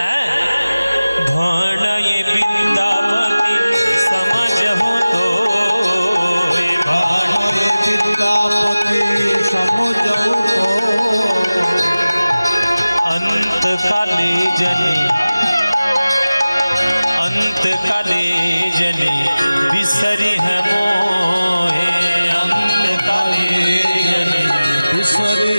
হ্যাঁ, ভণয়ে বিদ্যাপতি সমঝো তো, ভণয়ে বিদ্যাপতি সমঝো তো, अंतकाले जने अंतकाले जने बिसरी है मोहे, अंतकाले जने বিসরি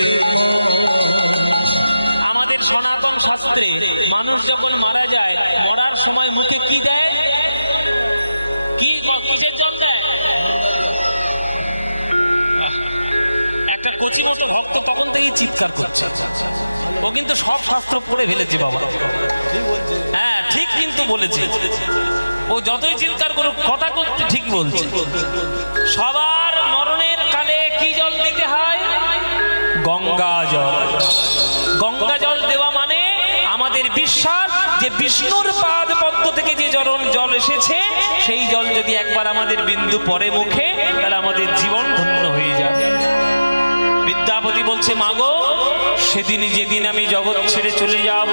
আমাদের সনাতন শাস্ত্রে মানুষ যখন মারা যায়, মরার সময় মুখে কি দেয়? কি কিসের জল দেয়? একটা কচি মতো ভক্ত তখন থেকেই চিৎকার করছে। ও কিন্তু সব শাস্ত্র পড়ে ফেলেছে বাবা। হ্যাঁ, ঠিক কিন্তু বলেছে। ও যতই চিৎকার করুক, কথা করতে ঠিক বলছে। সবার মরণের কালে কি জল দিতে হয়? গঙ্গা জল। গঙ্গা জল দেওয়া মানে আমাদের বিশ্বাস যে বিষ্ণুর পাদ পদ্ম থেকে যে জল এসেছে, সেই জল যদি একবার আমাদের বিন্দু পরে মুখে, তাহলে আমাদের জীবন ধন্য হয়ে যাবে। বিদ্যাপতি বলছে, মাগো, সেদিন যেদিন আমি জগৎ ছেড়ে চলে যাব,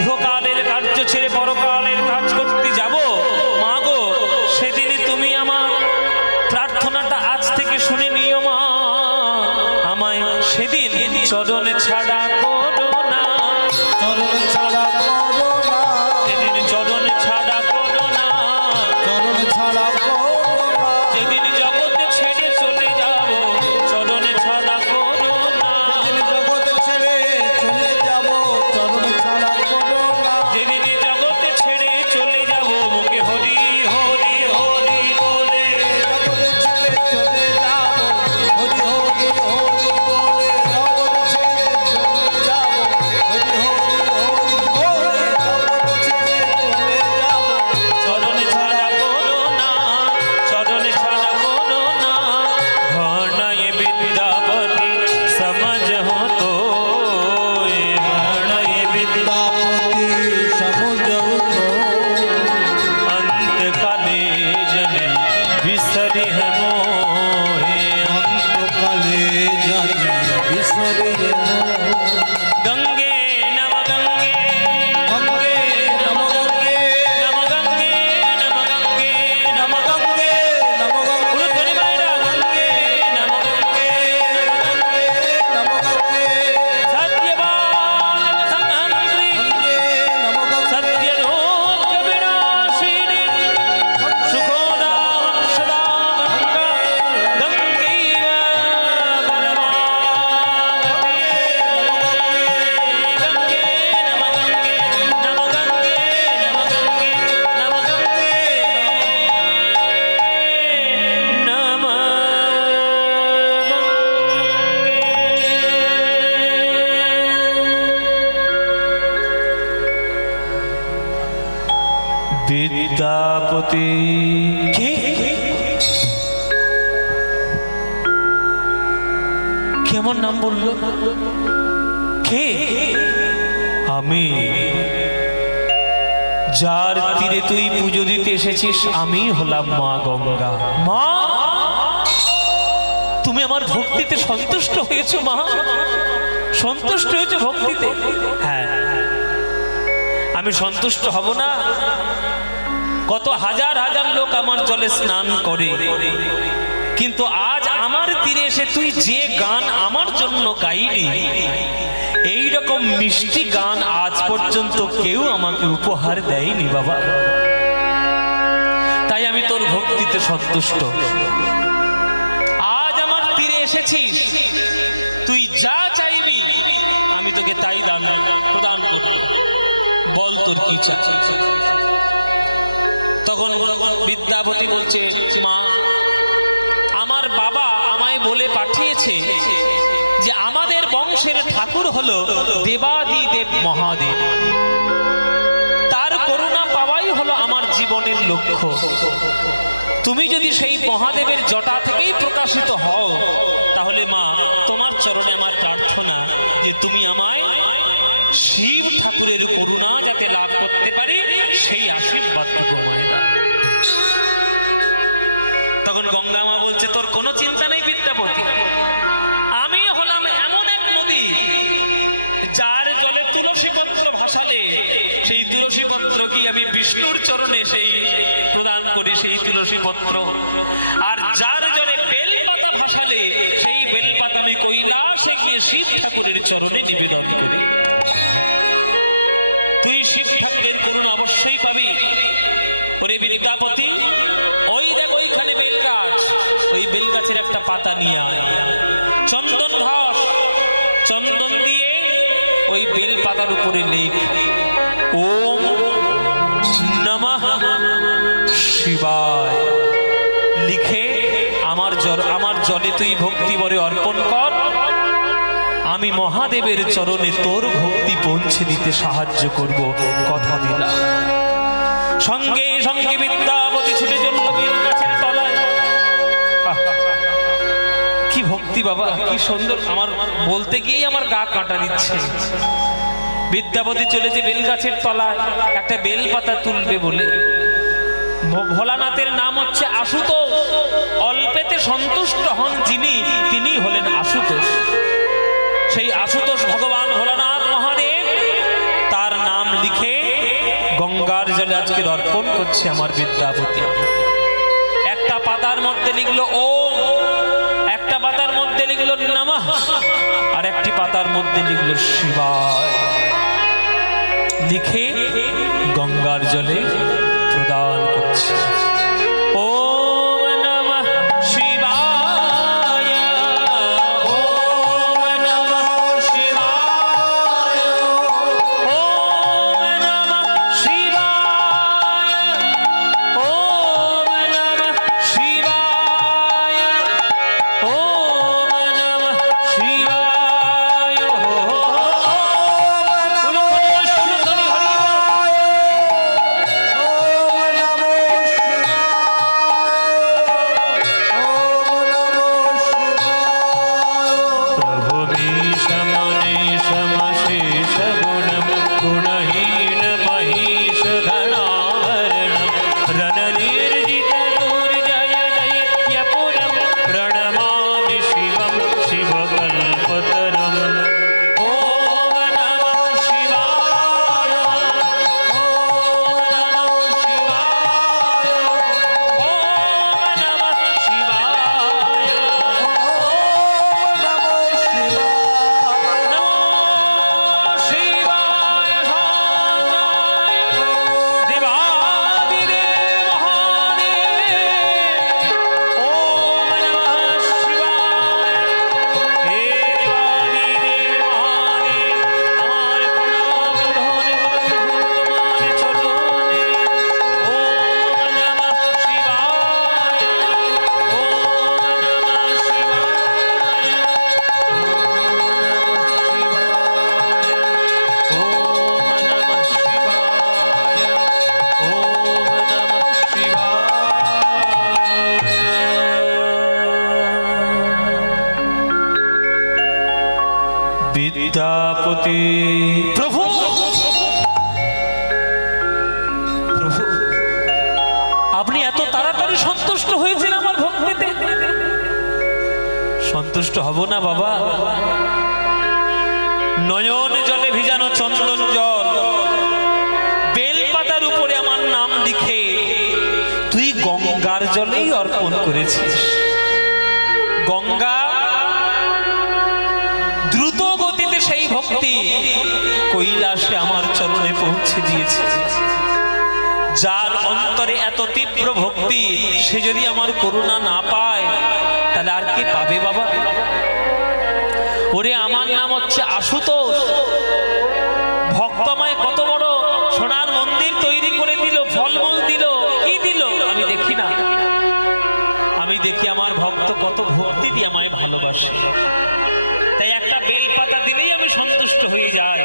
ইহকালের কার্য ছেড়ে পরকালের কাজ করতে যাব, মাগো, সেদিনই তুমি আমার প্রার্থনাটা আজ থেকে শুনে নিও মা। আমায় সেদিন চরণ ছাড়া করো না, চরণ ছাড়া করো না, সেদিন চরণ ছাড়া করো না, চরণ ছাড়া করো না, যেদিন জগৎ ছেড়ে চলে যাব, চরণ ছাড়া করো না, যেদিন জগৎ ছেড়ে চলে যাব, চরণ ছাড়া করো না, যেদিন জগৎ ছেড়ে চলে যাব, মুখে হরি হরি হরি বলে, জগৎ ছেড়ে চলে যাব, হরি হরি হরি বলে, জগৎ ছেড়ে চলে যাব, হরি হরি হরি বলে, জগৎ ছেড়ে চলে যাব, চরণ ছাড়া করো না, চরণ ছাড়া করো না, ভণয় বিদ্যাপতি সমঝো তো, ভণয় বিদ্যাপতি সমঝো তো, अंतकाले जने बिसरि है मोहे, অন্তকালে জানি বিসরি गंगे नम गंगे গঙ্গে নম গঙ্গে नम गंगे नम गंगे নম গঙ্গে নম গঙ্গে উলুধ্বনি মায়েরা, গঙ্গে নম গঙ্গে নম গঙ্গে सत्यवान संहन्त्री গঙ্গে নম গঙ্গে सत्यलोक विनाशिनी सुखोदां सदा गंगा गंगैव परमागते, गंगे नम गंगे नम गंगे नम गंगे नम गंगे नम বিদ্যাপতি। কে কেমন নাম বললো? কে? আমি। যার তীরে তুই পুজো দিতে এসেছিস, আমি হলাম মা গঙ্গা। মা, তুমি আমার ভক্তিতে সন্তুষ্ট হয়েছো মা, সন্তুষ্ট হয়েছো ভক্তিতে? হ্যাঁ, আমি সন্তুষ্ট হব না? কত হাজার হাজার লোক আমার জলে স্নান করে, কিন্তু আজ আমার তীরে এসে তুই যে গান আমার জন্য গাইলি, এই রকম মিষ্টি গান আজ পর্যন্ত কেউ আমাকে উপহার দেয়নি বাবা। তাই আমি তোর ভক্তিতে সন্তুষ্ট। আজ আমার তীরে এসেছিস, তুই যা চাইবি আমি তোকে তাই দান প্রদান করব। বল তোর কি চাই? তখন বিদ্যাপতি বলছে, মা, আমার বাবা আমায় বলে পাঠিয়েছে যে আমাদের বংশের ঠাকুর হলো দেবাদিদেব মহাদেব, তার করুণা পাওয়াই হলো আমার জীবনের লক্ষ্য। তুমি যদি সেই মহাদেবের জটা থেকেই প্রকাশিত হও, তাহলে মা তোমার চরণে আমার প্রার্থনা যে তুমি আমায় শিব ঠাকুরের করুণা যাতে লাভ করতে পারি, সেই আশীর্বাদটুকু আমায় দাও। তখন গঙ্গা মা বলছে, তোর কোনো চিন্তা নেই বিদ্যাপতি, আমি হলাম এমন এক নদী যার জলে তুলসী পত্র ভাসালে সেই তুলসী পত্র কি আমি বিষ্ণুর চরণে সেই প্রদান করি সেই তুলসী পত্র, আর যার জলে বেলপাতা ভাসালে সেই বেলপাতা আমি কৈলাসে গিয়ে শিব ঠাকুরের চরণে নিবেদন করি। তুই শিব ঠাকুরের করুণা অবশ্যই পাবি। ওরে বিদ্যাপতি, ওই দেখ ওইখানে বেল গাছ, ওই বেল গাছের একটা পাতা নিয়ে আয়, চন্দন ঘষ, চন্দন দিয়ে ওই বেল পাতার উপরে লেখ ওম নমঃ শিবায়, লিখে আমার জলে তুই ভক্তি ভরে অর্পণ কর। আমি মহাদেবের চরণে তোর ভক্তি পৌঁছে দিতে সাহায্য করব, কথা দিলাম। সঙ্গে সঙ্গে বিদ্যাপতি ছুটে চলল বেল গাছের তলায়। কি ভক্তি বাবা, কি সুন্দর! আমার বলতে গিয়েই আমার গা কাঁটা দিচ্ছে। বিদ্যাপতি চলেছে বেল গাছের তলায় একটা বেল পাতা তুলবে বলে। ভোলানাথের নাম হচ্ছে আশুতোষ, অল্পেতে সন্তুষ্ট হন যিনি, তিনি হলেন আশুতোষ। সেই আশুতোষ ভগবান ভোলানাথ মহাদেব, তার নাম লিখে গঙ্গার জলে আজকে অর্পণ করছে আমার বিদ্যাপতি। একটা পাতার মধ্যে লিখলো ওম, একটা পাতার মধ্যে লিখলো নমঃ, আর একটি পাতার মধ্যে লিখলো শিবায়, লিখে গঙ্গার জলে প্রদান করছে। ওম নমঃ শিবায়, ওম নমঃ শিবায়, ওম নমঃ শিবায়, ওম নমঃ শিবায়, ওম নমঃ শিবায়। বিদ্যাপতি, প্রভু প্রভু, আপনি এত তাড়াতাড়ি সন্তুষ্ট হয়েছেন আমার ভক্তিতে? সন্তুষ্ট হব না বাবা? নয়ন জলে ভিজানো চন্দন জল বেলপাতার উপরে আমার নাম লিখে তুই গঙ্গার জলেই অর্পণ করেছিস। গঙ্গা দ্রুত গতিতে সেই ভক্তি কৈলাসে আমার চরণে পৌঁছে দিয়েছে। যার অন্তরে এত তীব্র ভক্তি, সে যদি আমার করুণা না পায় তাহলে আর কে পাবে বাবা? ওরে আমার নাম হচ্ছে আশুতোষ। ভক্ত আমায় কত বড় সোনার মন্দির তৈরি করে দিল, ফলমূল দিল, কি দিল আমি দেখি না। আমি দেখি আমার ভক্ত কত ভক্তি দিয়ে আমায় ভালোবাসে। তাই একটা বেলপাতা দিলেই আমি সন্তুষ্ট হয়ে যাই।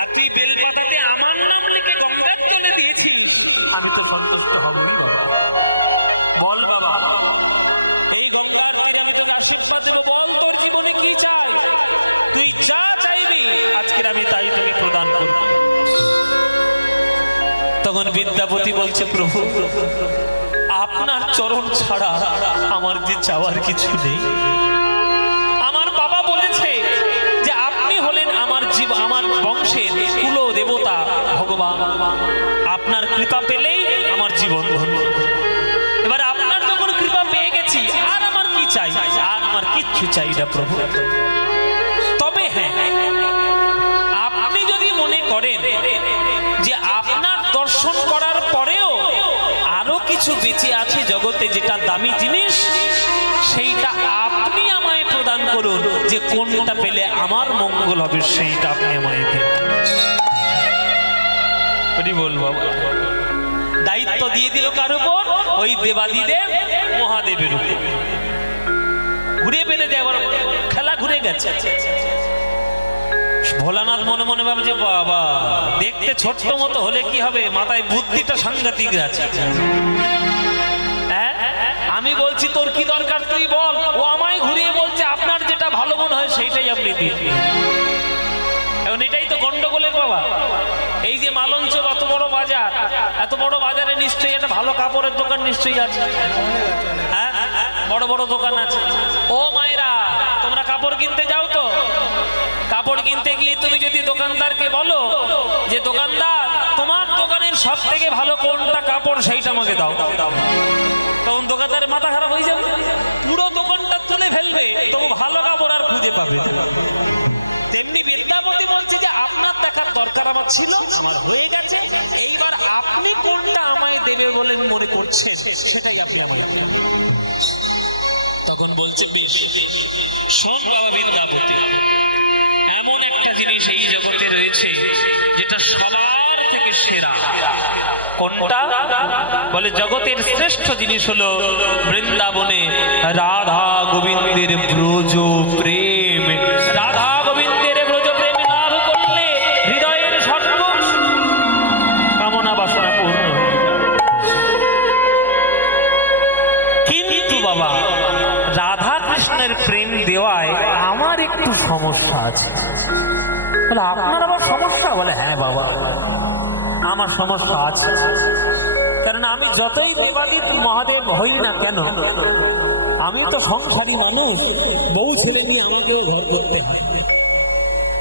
আর তুই বেলপাতাতে আমার নাম লিখে গঙ্গার জলে দিয়েছিস, আমি তো সন্তুষ্ট হবই বাবা। বল বাবা, এই গঙ্গার তীরে আমি তোকে আশীর্বাদ দেবো। বল তোর জীবনে কি চাই, তুই যা চাইবি আজকের আমি তাই তোকে প্রদান করব। তখন বিদ্যাপতি বলছে, প্রভু আপনার চরণ ছাড়া আমার যে চাওয়ার কিছু নেই। আমার বাবা বলেছে যে আপনি হলেন আমার আমার বংশের কুল দেবতা ভগবান। আপনার কৃপা পেলেই আমার জীবন ধন্য। এবার আপনার যখন কৃপা পেয়ে গেছি, আর আমার কি চাই? আর আমার কিচ্ছু চাই না প্রভু। তবে হ্যাঁ, আপনি যদি মনে করেন যে আপনার দর্শন করার পরেও আরো কিছু বেঁচে আছে জগতে যেটা দামি জিনিস, সেইটা আপনি আমায় প্রদান করুন। যে কোনটা পেলে আমার মঙ্গল হবে সেইটা আপনি আমায় দিন। বল বাবা, দায়িত্ব দিয়ে দিল কার উপর? ওই দেবাদিদেব মহাদেবের উপর। ঘুরে পেলে দেবার খেলা ঘুরে গেছে। ভোলানাথ মনে মনে ভাবে যে বাবা দেখতে ছোট্ট মতো হলে কি হবে, মাথায় বুদ্ধিটা সাংঘাতিক আছে। হ্যাঁ, আমি বলছি তোর কি দরকার তুই বল। ও আমায় ঘুরিয়ে বলছে আপনার যেটা ভালো মনে হয় সেইটাই আপনি দিন। এখন এটাই তো গন্ডগোলের বাবা। এই যে মালঞ্চ এত বড় বাজার, এত বড় বাজারে নিশ্চয়ই একটা ভালো কাপড়ের দোকান নিশ্চয়ই আছে। হ্যাঁ, বড় বড় দোকান আছে। ও মায়েরা, তোমরা কাপড় কিনতে যাও তো? কাপড় কিনতে গিয়ে তুমি যদি দোকানদারকে বলো যে দোকানদার তোমার দোকানের সব থেকে ভালো কোনটা কাপড় সেইটা আমাকে দাও, তখন দোকানদারের মাথা খারাপ হয়ে যাবে, পুরো দোকানটা তুলে ফেলবে, তবু ভালো কাপড় আর খুঁজে পাবে না। তেমনি বিদ্যাপতি বলছে যে আপনার দেখার দরকার আমার ছিল, আমার হয়ে গেছে। এইবার আপনি কোনটা আমায় দেবে বলে মনে করছেন সেটাই আপনি আমায় দেবেন। তখন বলছে বেশ, শোন বাবা বিদ্যাপতি, এমন একটা জিনিস এই জগতে রয়েছে যেটা সবার থেকে সেরা। কোনটা? বলে জগতের শ্রেষ্ঠ জিনিস হলো বৃন্দাবনে রাধা গোবিন্দের ব্রজ প্রেম। রাধা গোবিন্দের ব্রজ প্রেম লাভ করলে হৃদয়ের সর্ব কামনা বাসনা পূর্ণ। কিন্তু বাবা, রাধা কৃষ্ণের প্রেম দেওয়ায় আমার একটু সমস্যা আছে। বলে আপনার আবার সমস্যা? বলে হ্যাঁ বাবা, আমার সমস্যা আছে। কারণ আমি যতই দেবাদিত মহাদেব হই না কেন, আমি তো সংসারী মানুষ, বউ ছেলে নিয়ে আমাকেও ঘর করতে হয়।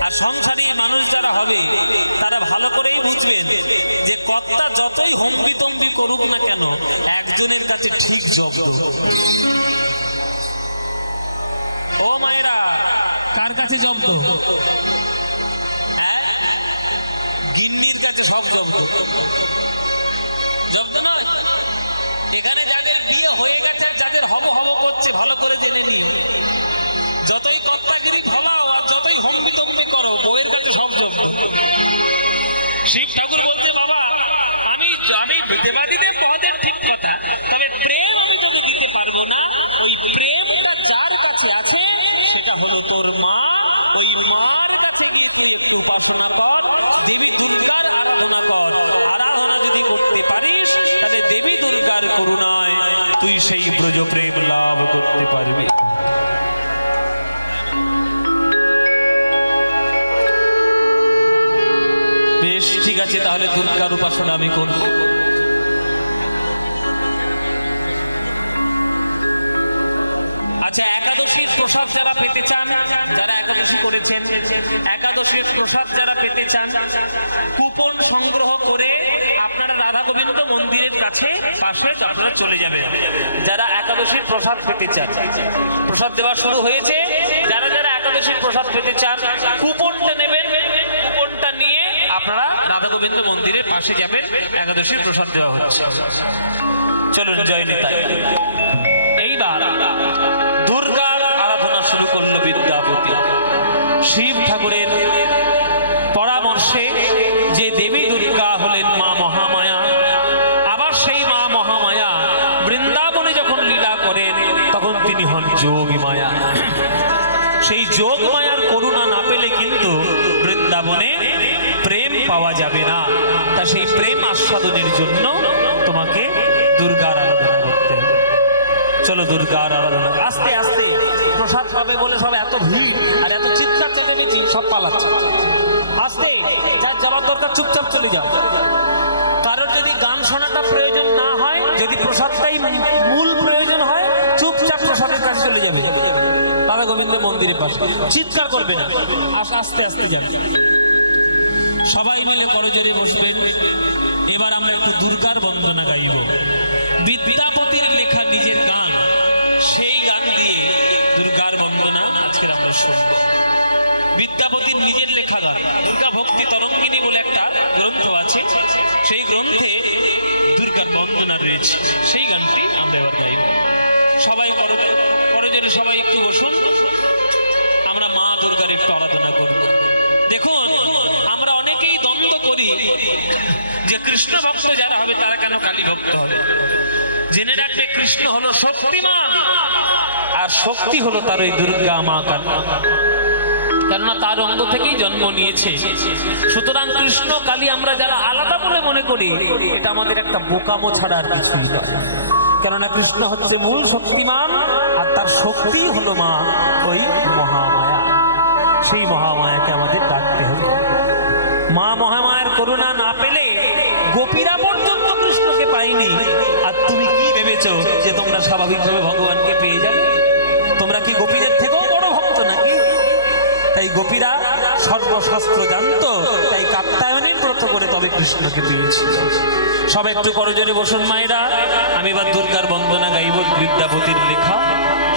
আর সংসারী মানুষ যারা হবে তারা ভালো করেই বুঝবেন যে কর্তা যতই হম্বিতম্বি করুক না কেন, একজনের কাছে ঠিক জব্দ। ও মায়েরা, কার কাছে জব্দ? হ্যাঁ, গিন্নির কাছে সব জব্দ। জব্দ নয়। এখানে যাদের বিয়ে হয়ে গেছে, যাদের হব হব করছে, ভালো করে জেনে নিও, যতই কর্তাগিরি ফলাও আর যতই হম্বিতম্বি করো, বউয়ের কাছে সব জব্দ। শিব ঠাকুর বলছে বাবা, আমি দেবাদিদেব মহাদেব ঠিক কথা, তবে প্রেম আমি তোকে দিতে পারবো না। ওই প্রেমটা যার কাছে আছে সেটা হলো তোর মা। ওই মার কাছে গিয়ে তুই একটু উপাসনা কর, দেবী দুর্গার আরাধনা কর। আরাধনা যদি করতে পারিস তাহলে দেবী দুর্গার করুণায় তুই সেই ব্রজ প্রেম লাভ করতে পারবি। বেশ, ঠিক আছে, তাহলে দুর্গার উপাসনা আমি করব। আচ্ছা, একাদশীর প্রসাদ যারা পেতে চান, যারা একাদশী করেছেন, একাদশীর প্রসাদ যারা পেতে চান, কুপন সংগ্রহ করে আপনারা রাধা গোবিন্দ মন্দিরের কাছে পাশে আপনারা চলে যাবেন। যারা একাদশীর প্রসাদ পেতে চান, প্রসাদ দেওয়া শুরু হয়েছে। যারা যারা একাদশীর প্রসাদ পেতে চান, কুপনটা নেবেন, কুপনটা নিয়ে আপনারা রাধা গোবিন্দ মন্দিরের পাশে যাবেন, একাদশীর প্রসাদ দেওয়া হচ্ছে। চলুন, জয় নিতাই। এইবার দুর্গার আরাধনা শুরু করলো বিদ্যাপতি। শিব ঠাকুরের পরামর্শে যে দেবী দুর্গা হলেন মা মহামায়া, আবার সেই মা মহামায়া বৃন্দাবনে যখন লীলা করেন তখন তিনি হন যোগী মায়া। সেই যোগ মায়ার করুণা না পেলে কিন্তু বৃন্দাবনে প্রেম পাওয়া যাবে না। তা সেই প্রেম আস্বাদনের জন্য তোমাকে দুর্গার আরাধনা করতে হবে। চলো দুর্গার আরাধনা। আস্তে আস্তে প্রসাদ পাবে বলে সব এত ভিড় আর এত চিৎকার চেঁচামেচি, সব পালাচ্ছে। আস্তে, যার যাওয়ার দরকার চুপচাপ চলে যাও। কারোর যদি গান শোনাটা প্রয়োজন না হয়, যদি প্রসাদটাই মূল প্রয়োজন হয়, চুপচাপ প্রসাদের কাছে চলে যাবে রাধা গোবিন্দের মন্দিরের পাশে, চিৎকার করবে না। আস্তে আস্তে যাবে। সবাই মিলে করজোড়ে বসবেন। এবার আমরা একটু দুর্গার বন্দনা গাইব। বিদ্যাপতির লেখা নিজের গান, সেই গান দিয়ে দুর্গার বন্দনা আজকে আমরা শুনব। বিদ্যাপতির নিজের লেখা গান, দুর্গা ভক্তি তরঙ্গিনী বলে একটা গ্রন্থ আছে, সেই গ্রন্থে দুর্গার বন্দনা রয়েছে, সেই গানটি আমরা এবার গাইব। সবাই করজোড়ে সবাই একটু বসুন, আমরা মা দুর্গার একটু আরাধনা করব। দেখুন, আমরা অনেকেই দ্বন্দ্ব করি যে কৃষ্ণ ভক্ত যারা হবে তারা কেন কালী ভক্ত হবে। জেনে রাখবে, কৃষ্ণ হলো শক্তিমান, আর শক্তি হলো তার ওই দুর্গা মা কালী, কেননা তার অঙ্গ থেকেই জন্ম নিয়েছে। সুতরাং কৃষ্ণ কালী আমরা যারা আলাদা বলে মনে করি, এটা আমাদের একটা বোকামো ছাড়া আর কিছুই নয়। কেননা কৃষ্ণ হচ্ছে মূল শক্তিমান, আর তার শক্তি হলো মা ওই মহামায়া। সেই মহামায়াকে আমাদের ডাকতে হবে। মা মহামায়ার করুণা না পেলে গোপীরা পর্যন্ত কৃষ্ণকে পায়নি। আর তুমি কি ভেবেছো যে তোমরা স্বাভাবিকভাবে ভগবানকে পেয়ে যাবে? তোমরা কি গোপীদের থেকেও বড় ভক্ত নাকি? তাই গোপীরা সর্বশাস্ত্র জানতো, তাই কাত্যায়নের ব্রত করে তবে কৃষ্ণকে পেয়েছি। সব একটু করজোড়ে বসুন মায়েরা। আমি এবার দুর্গার বন্দনা গাইব, বিদ্যাপতির লেখা।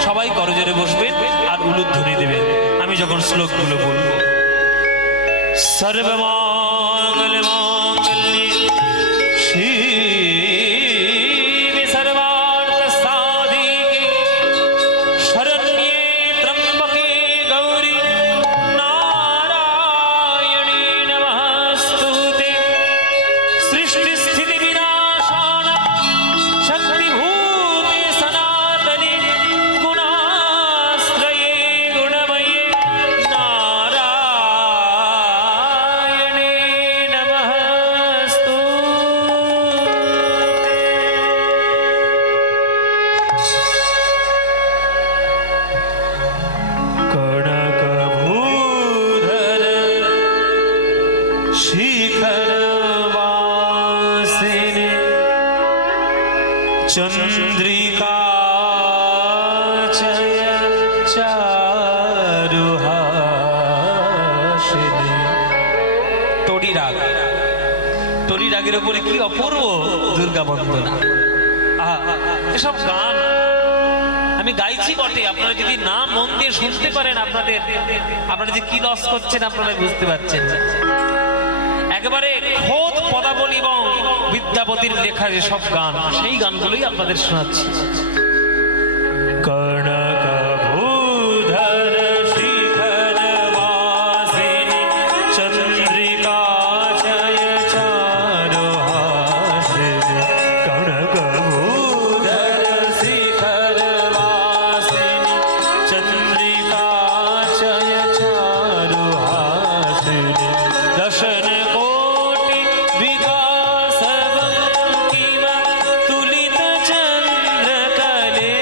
সবাই করজোড়ে বসবেন আর উলুধ্বনি দেবেন আমি যখন শ্লোকগুলো বলবো। সর্বমঙ্গল মঙ্গলে শিবে সর্বার্থ সাধিকে শরণ্যে ত্র্যম্বকে গৌরী নারায়ণী নমস্তুতে। সৃষ্টি স্থিতি বিনাশান শক্তিভূতে সনাতনে গুণাশ্রয়ে গুণময়ে নারায়ণে নমস্তুতে। কনকভূধর শিখরবাসিনী চন্দ্রিকা চারুহাসিনী। টরি রাগ, টরি রাগের উপরে কি অপূর্ব দুর্গা বন্দনা। এসব গান আমি গাইছি বটে, আপনারা যদি না মন দিয়ে শুনতে পারেন, আপনারা যে কি লস করছেন আপনারা বুঝতে পারছেন। একেবারে খোদ পদাবলী এবং বিদ্যাপতির লেখা যে সব গান, সেই গানগুলোই আপনাদের শোনাচ্ছি। কনকভূধর শিখরবাসিনী চন্দ্রিকা চারুহাসিনী। কনকভূধর শিখরবাসিনী চন্দ্রিকা চারুহাসিনী। দর্শন কোটি বিকাশ বঙ্কিম তুলিত চন্দ্রকলে।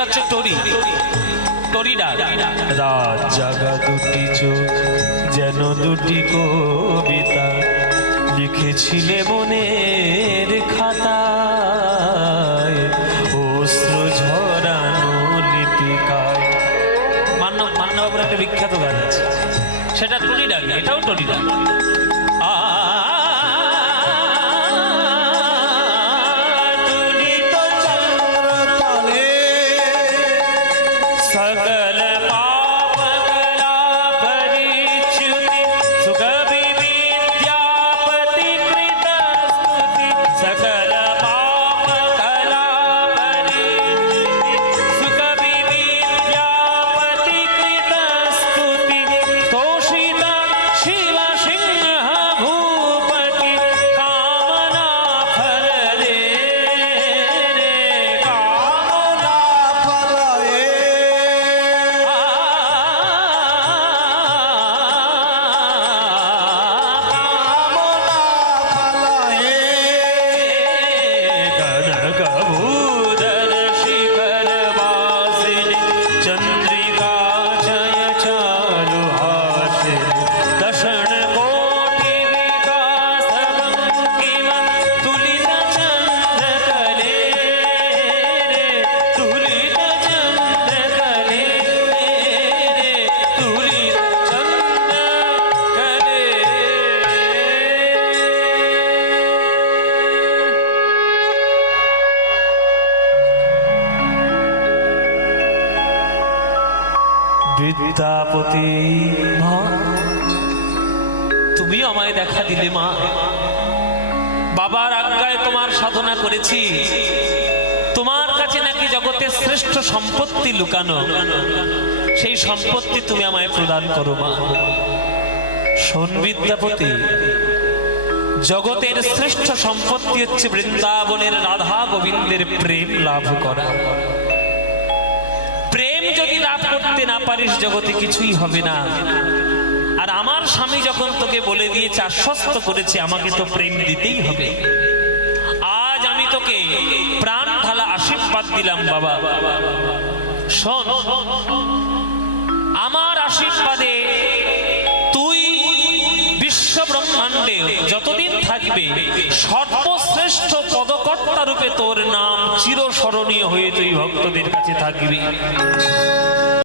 এটা হচ্ছে টরি, টরি ডাক। রাত জাগা দুটি চোখ যেন দুটি কবিতা লিখেছিলে মনের খাতায়, অশ্রু ঝরানো লিপিকায়। মান্যবাবুর একটা বিখ্যাত গান আছে, সেটা টরি ডাক, এটাও টরি ডাক। বিদ্যাপতি মা, তুমিও আমায় দেখা দিলে মা। বাবার আজ্ঞায় তোমার সাধনা করেছি, তোমার কাছে নাকি জগতের শ্রেষ্ঠ সম্পত্তি লুকানো, সেই সম্পত্তি তুমি আমায় প্রদান করো মা। শোন বিদ্যাপতি, জগতের শ্রেষ্ঠ সম্পত্তি হচ্ছে বৃন্দাবনের রাধা গোবিন্দের প্রেম লাভ করা। প্রেম যদি লাভ করতে না পারিস জগতে কিছুই হবে না। আর আমার স্বামী যখন তোকে বলে দিয়েছে, আশ্বস্ত করেছে, আমাকে তো প্রেম দিতেই হবে। আজ আমি তোকে প্রাণ ঢালা আশীর্বাদ দিলাম বাবা। শোন, আমার আশীর্বাদে তুই বিশ্ব ব্রহ্মাণ্ডে যতদিন থাকবে সর্বশ্রেষ্ঠ পদকর্তা রূপে তোর নাম চিরস্মরণীয় হয়ে তুই ভক্তদের কাছে থাকবি।